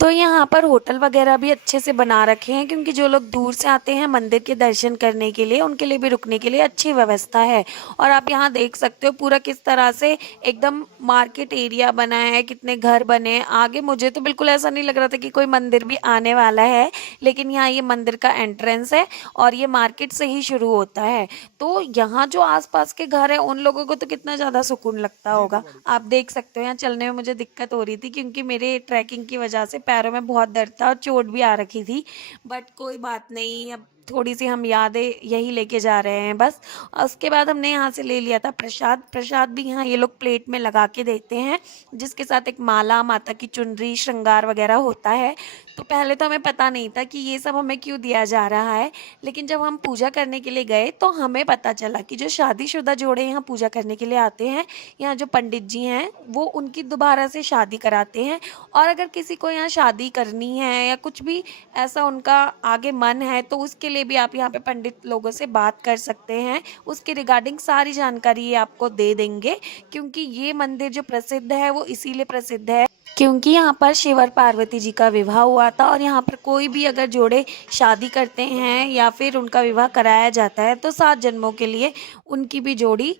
तो यहाँ पर होटल वगैरह भी अच्छे से बना रखे हैं, क्योंकि जो लोग दूर से आते हैं मंदिर के दर्शन करने के लिए उनके लिए भी रुकने के लिए अच्छी व्यवस्था है। और आप यहाँ देख सकते हो पूरा किस तरह से एकदम मार्केट एरिया बना है, कितने घर बने हैं आगे। मुझे तो बिल्कुल ऐसा नहीं लग रहा था कि कोई मंदिर भी आने वाला है, लेकिन यहाँ ये मंदिर का एंट्रेंस है और ये मार्केट से ही शुरू होता है। तो यहाँ जो आसपास के घर हैं उन लोगों को तो कितना ज़्यादा सुकून लगता होगा। आप देख सकते हो यहाँ चलने में मुझे दिक्कत हो रही थी, क्योंकि मेरे ट्रैकिंग की वजह से पैरों में बहुत दर्द था और चोट भी आ रखी थी, बट कोई बात नहीं, अब थोड़ी सी हम यादें यही लेके जा रहे हैं बस। उसके बाद हमने यहाँ से ले लिया था प्रसाद। प्रसाद भी यहाँ ये लोग प्लेट में लगा के देते हैं, जिसके साथ एक माला, माता की चुनरी, श्रृंगार वगैरह होता है। तो पहले तो हमें पता नहीं था कि ये सब हमें क्यों दिया जा रहा है, लेकिन जब हम पूजा करने के लिए गए तो हमें पता चला कि जो शादीशुदा जोड़े यहाँ पूजा करने के लिए आते हैं, यहाँ जो पंडित जी हैं वो उनकी दोबारा से शादी कराते हैं। और अगर किसी को यहाँ शादी करनी है या कुछ भी ऐसा उनका आगे मन है तो उसके लिए भी आप यहाँ पे पंडित लोगों से बात कर सकते हैं। उसके रिगार्डिंग सारी जानकारी ये आपको दे देंगे, क्योंकि ये मंदिर जो प्रसिद्ध है वो इसीलिए प्रसिद्ध है क्योंकि यहाँ पर शिव और पार्वती जी का विवाह हुआ था। और यहाँ पर कोई भी अगर जोड़े शादी करते हैं या फिर उनका विवाह कराया जाता है तो 7 जन्मों के लिए उनकी भी जोड़ी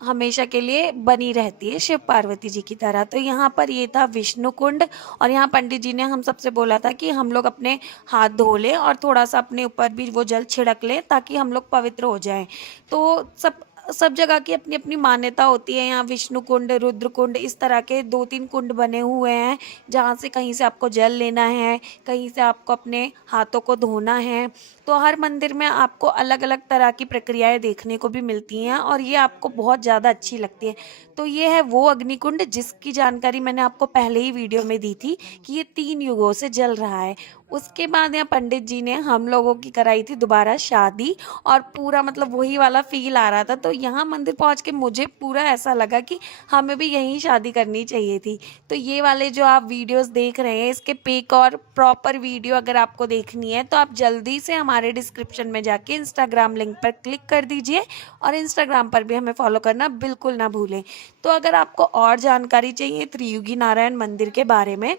हमेशा के लिए बनी रहती है शिव पार्वती जी की तरह। तो यहाँ पर ये था विष्णु कुंड, और यहाँ पंडित जी ने हम सबसे बोला था कि हम लोग अपने हाथ धो लें और थोड़ा सा अपने ऊपर भी वो जल छिड़क लें ताकि हम लोग पवित्र हो जाएं। तो सब जगह की अपनी अपनी मान्यता होती है। यहाँ विष्णु कुंड, रुद्र कुंड, इस तरह के 2-3 कुंड बने हुए हैं जहाँ से कहीं से आपको जल लेना है, कहीं से आपको अपने हाथों को धोना है। तो हर मंदिर में आपको अलग अलग तरह की प्रक्रियाएं देखने को भी मिलती हैं और ये आपको बहुत ज़्यादा अच्छी लगती है। तो ये है वो अग्निकुंड जिसकी जानकारी मैंने आपको पहले ही वीडियो में दी थी कि ये 3 युगों से जल रहा है। उसके बाद यहाँ पंडित जी ने हम लोगों की कराई थी दोबारा शादी, और पूरा मतलब वही वाला फील आ रहा था। तो यहाँ मंदिर पहुँच के मुझे पूरा ऐसा लगा कि हमें भी यहीं शादी करनी चाहिए थी। तो ये वाले जो आप वीडियोस देख रहे हैं, इसके पिक और प्रॉपर वीडियो अगर आपको देखनी है तो आप जल्दी से हमारे डिस्क्रिप्शन में जाके इंस्टाग्राम लिंक पर क्लिक कर दीजिए, और इंस्टाग्राम पर भी हमें फॉलो करना बिल्कुल ना भूलें। तो अगर आपको और जानकारी चाहिए त्रियुगी नारायण मंदिर के बारे में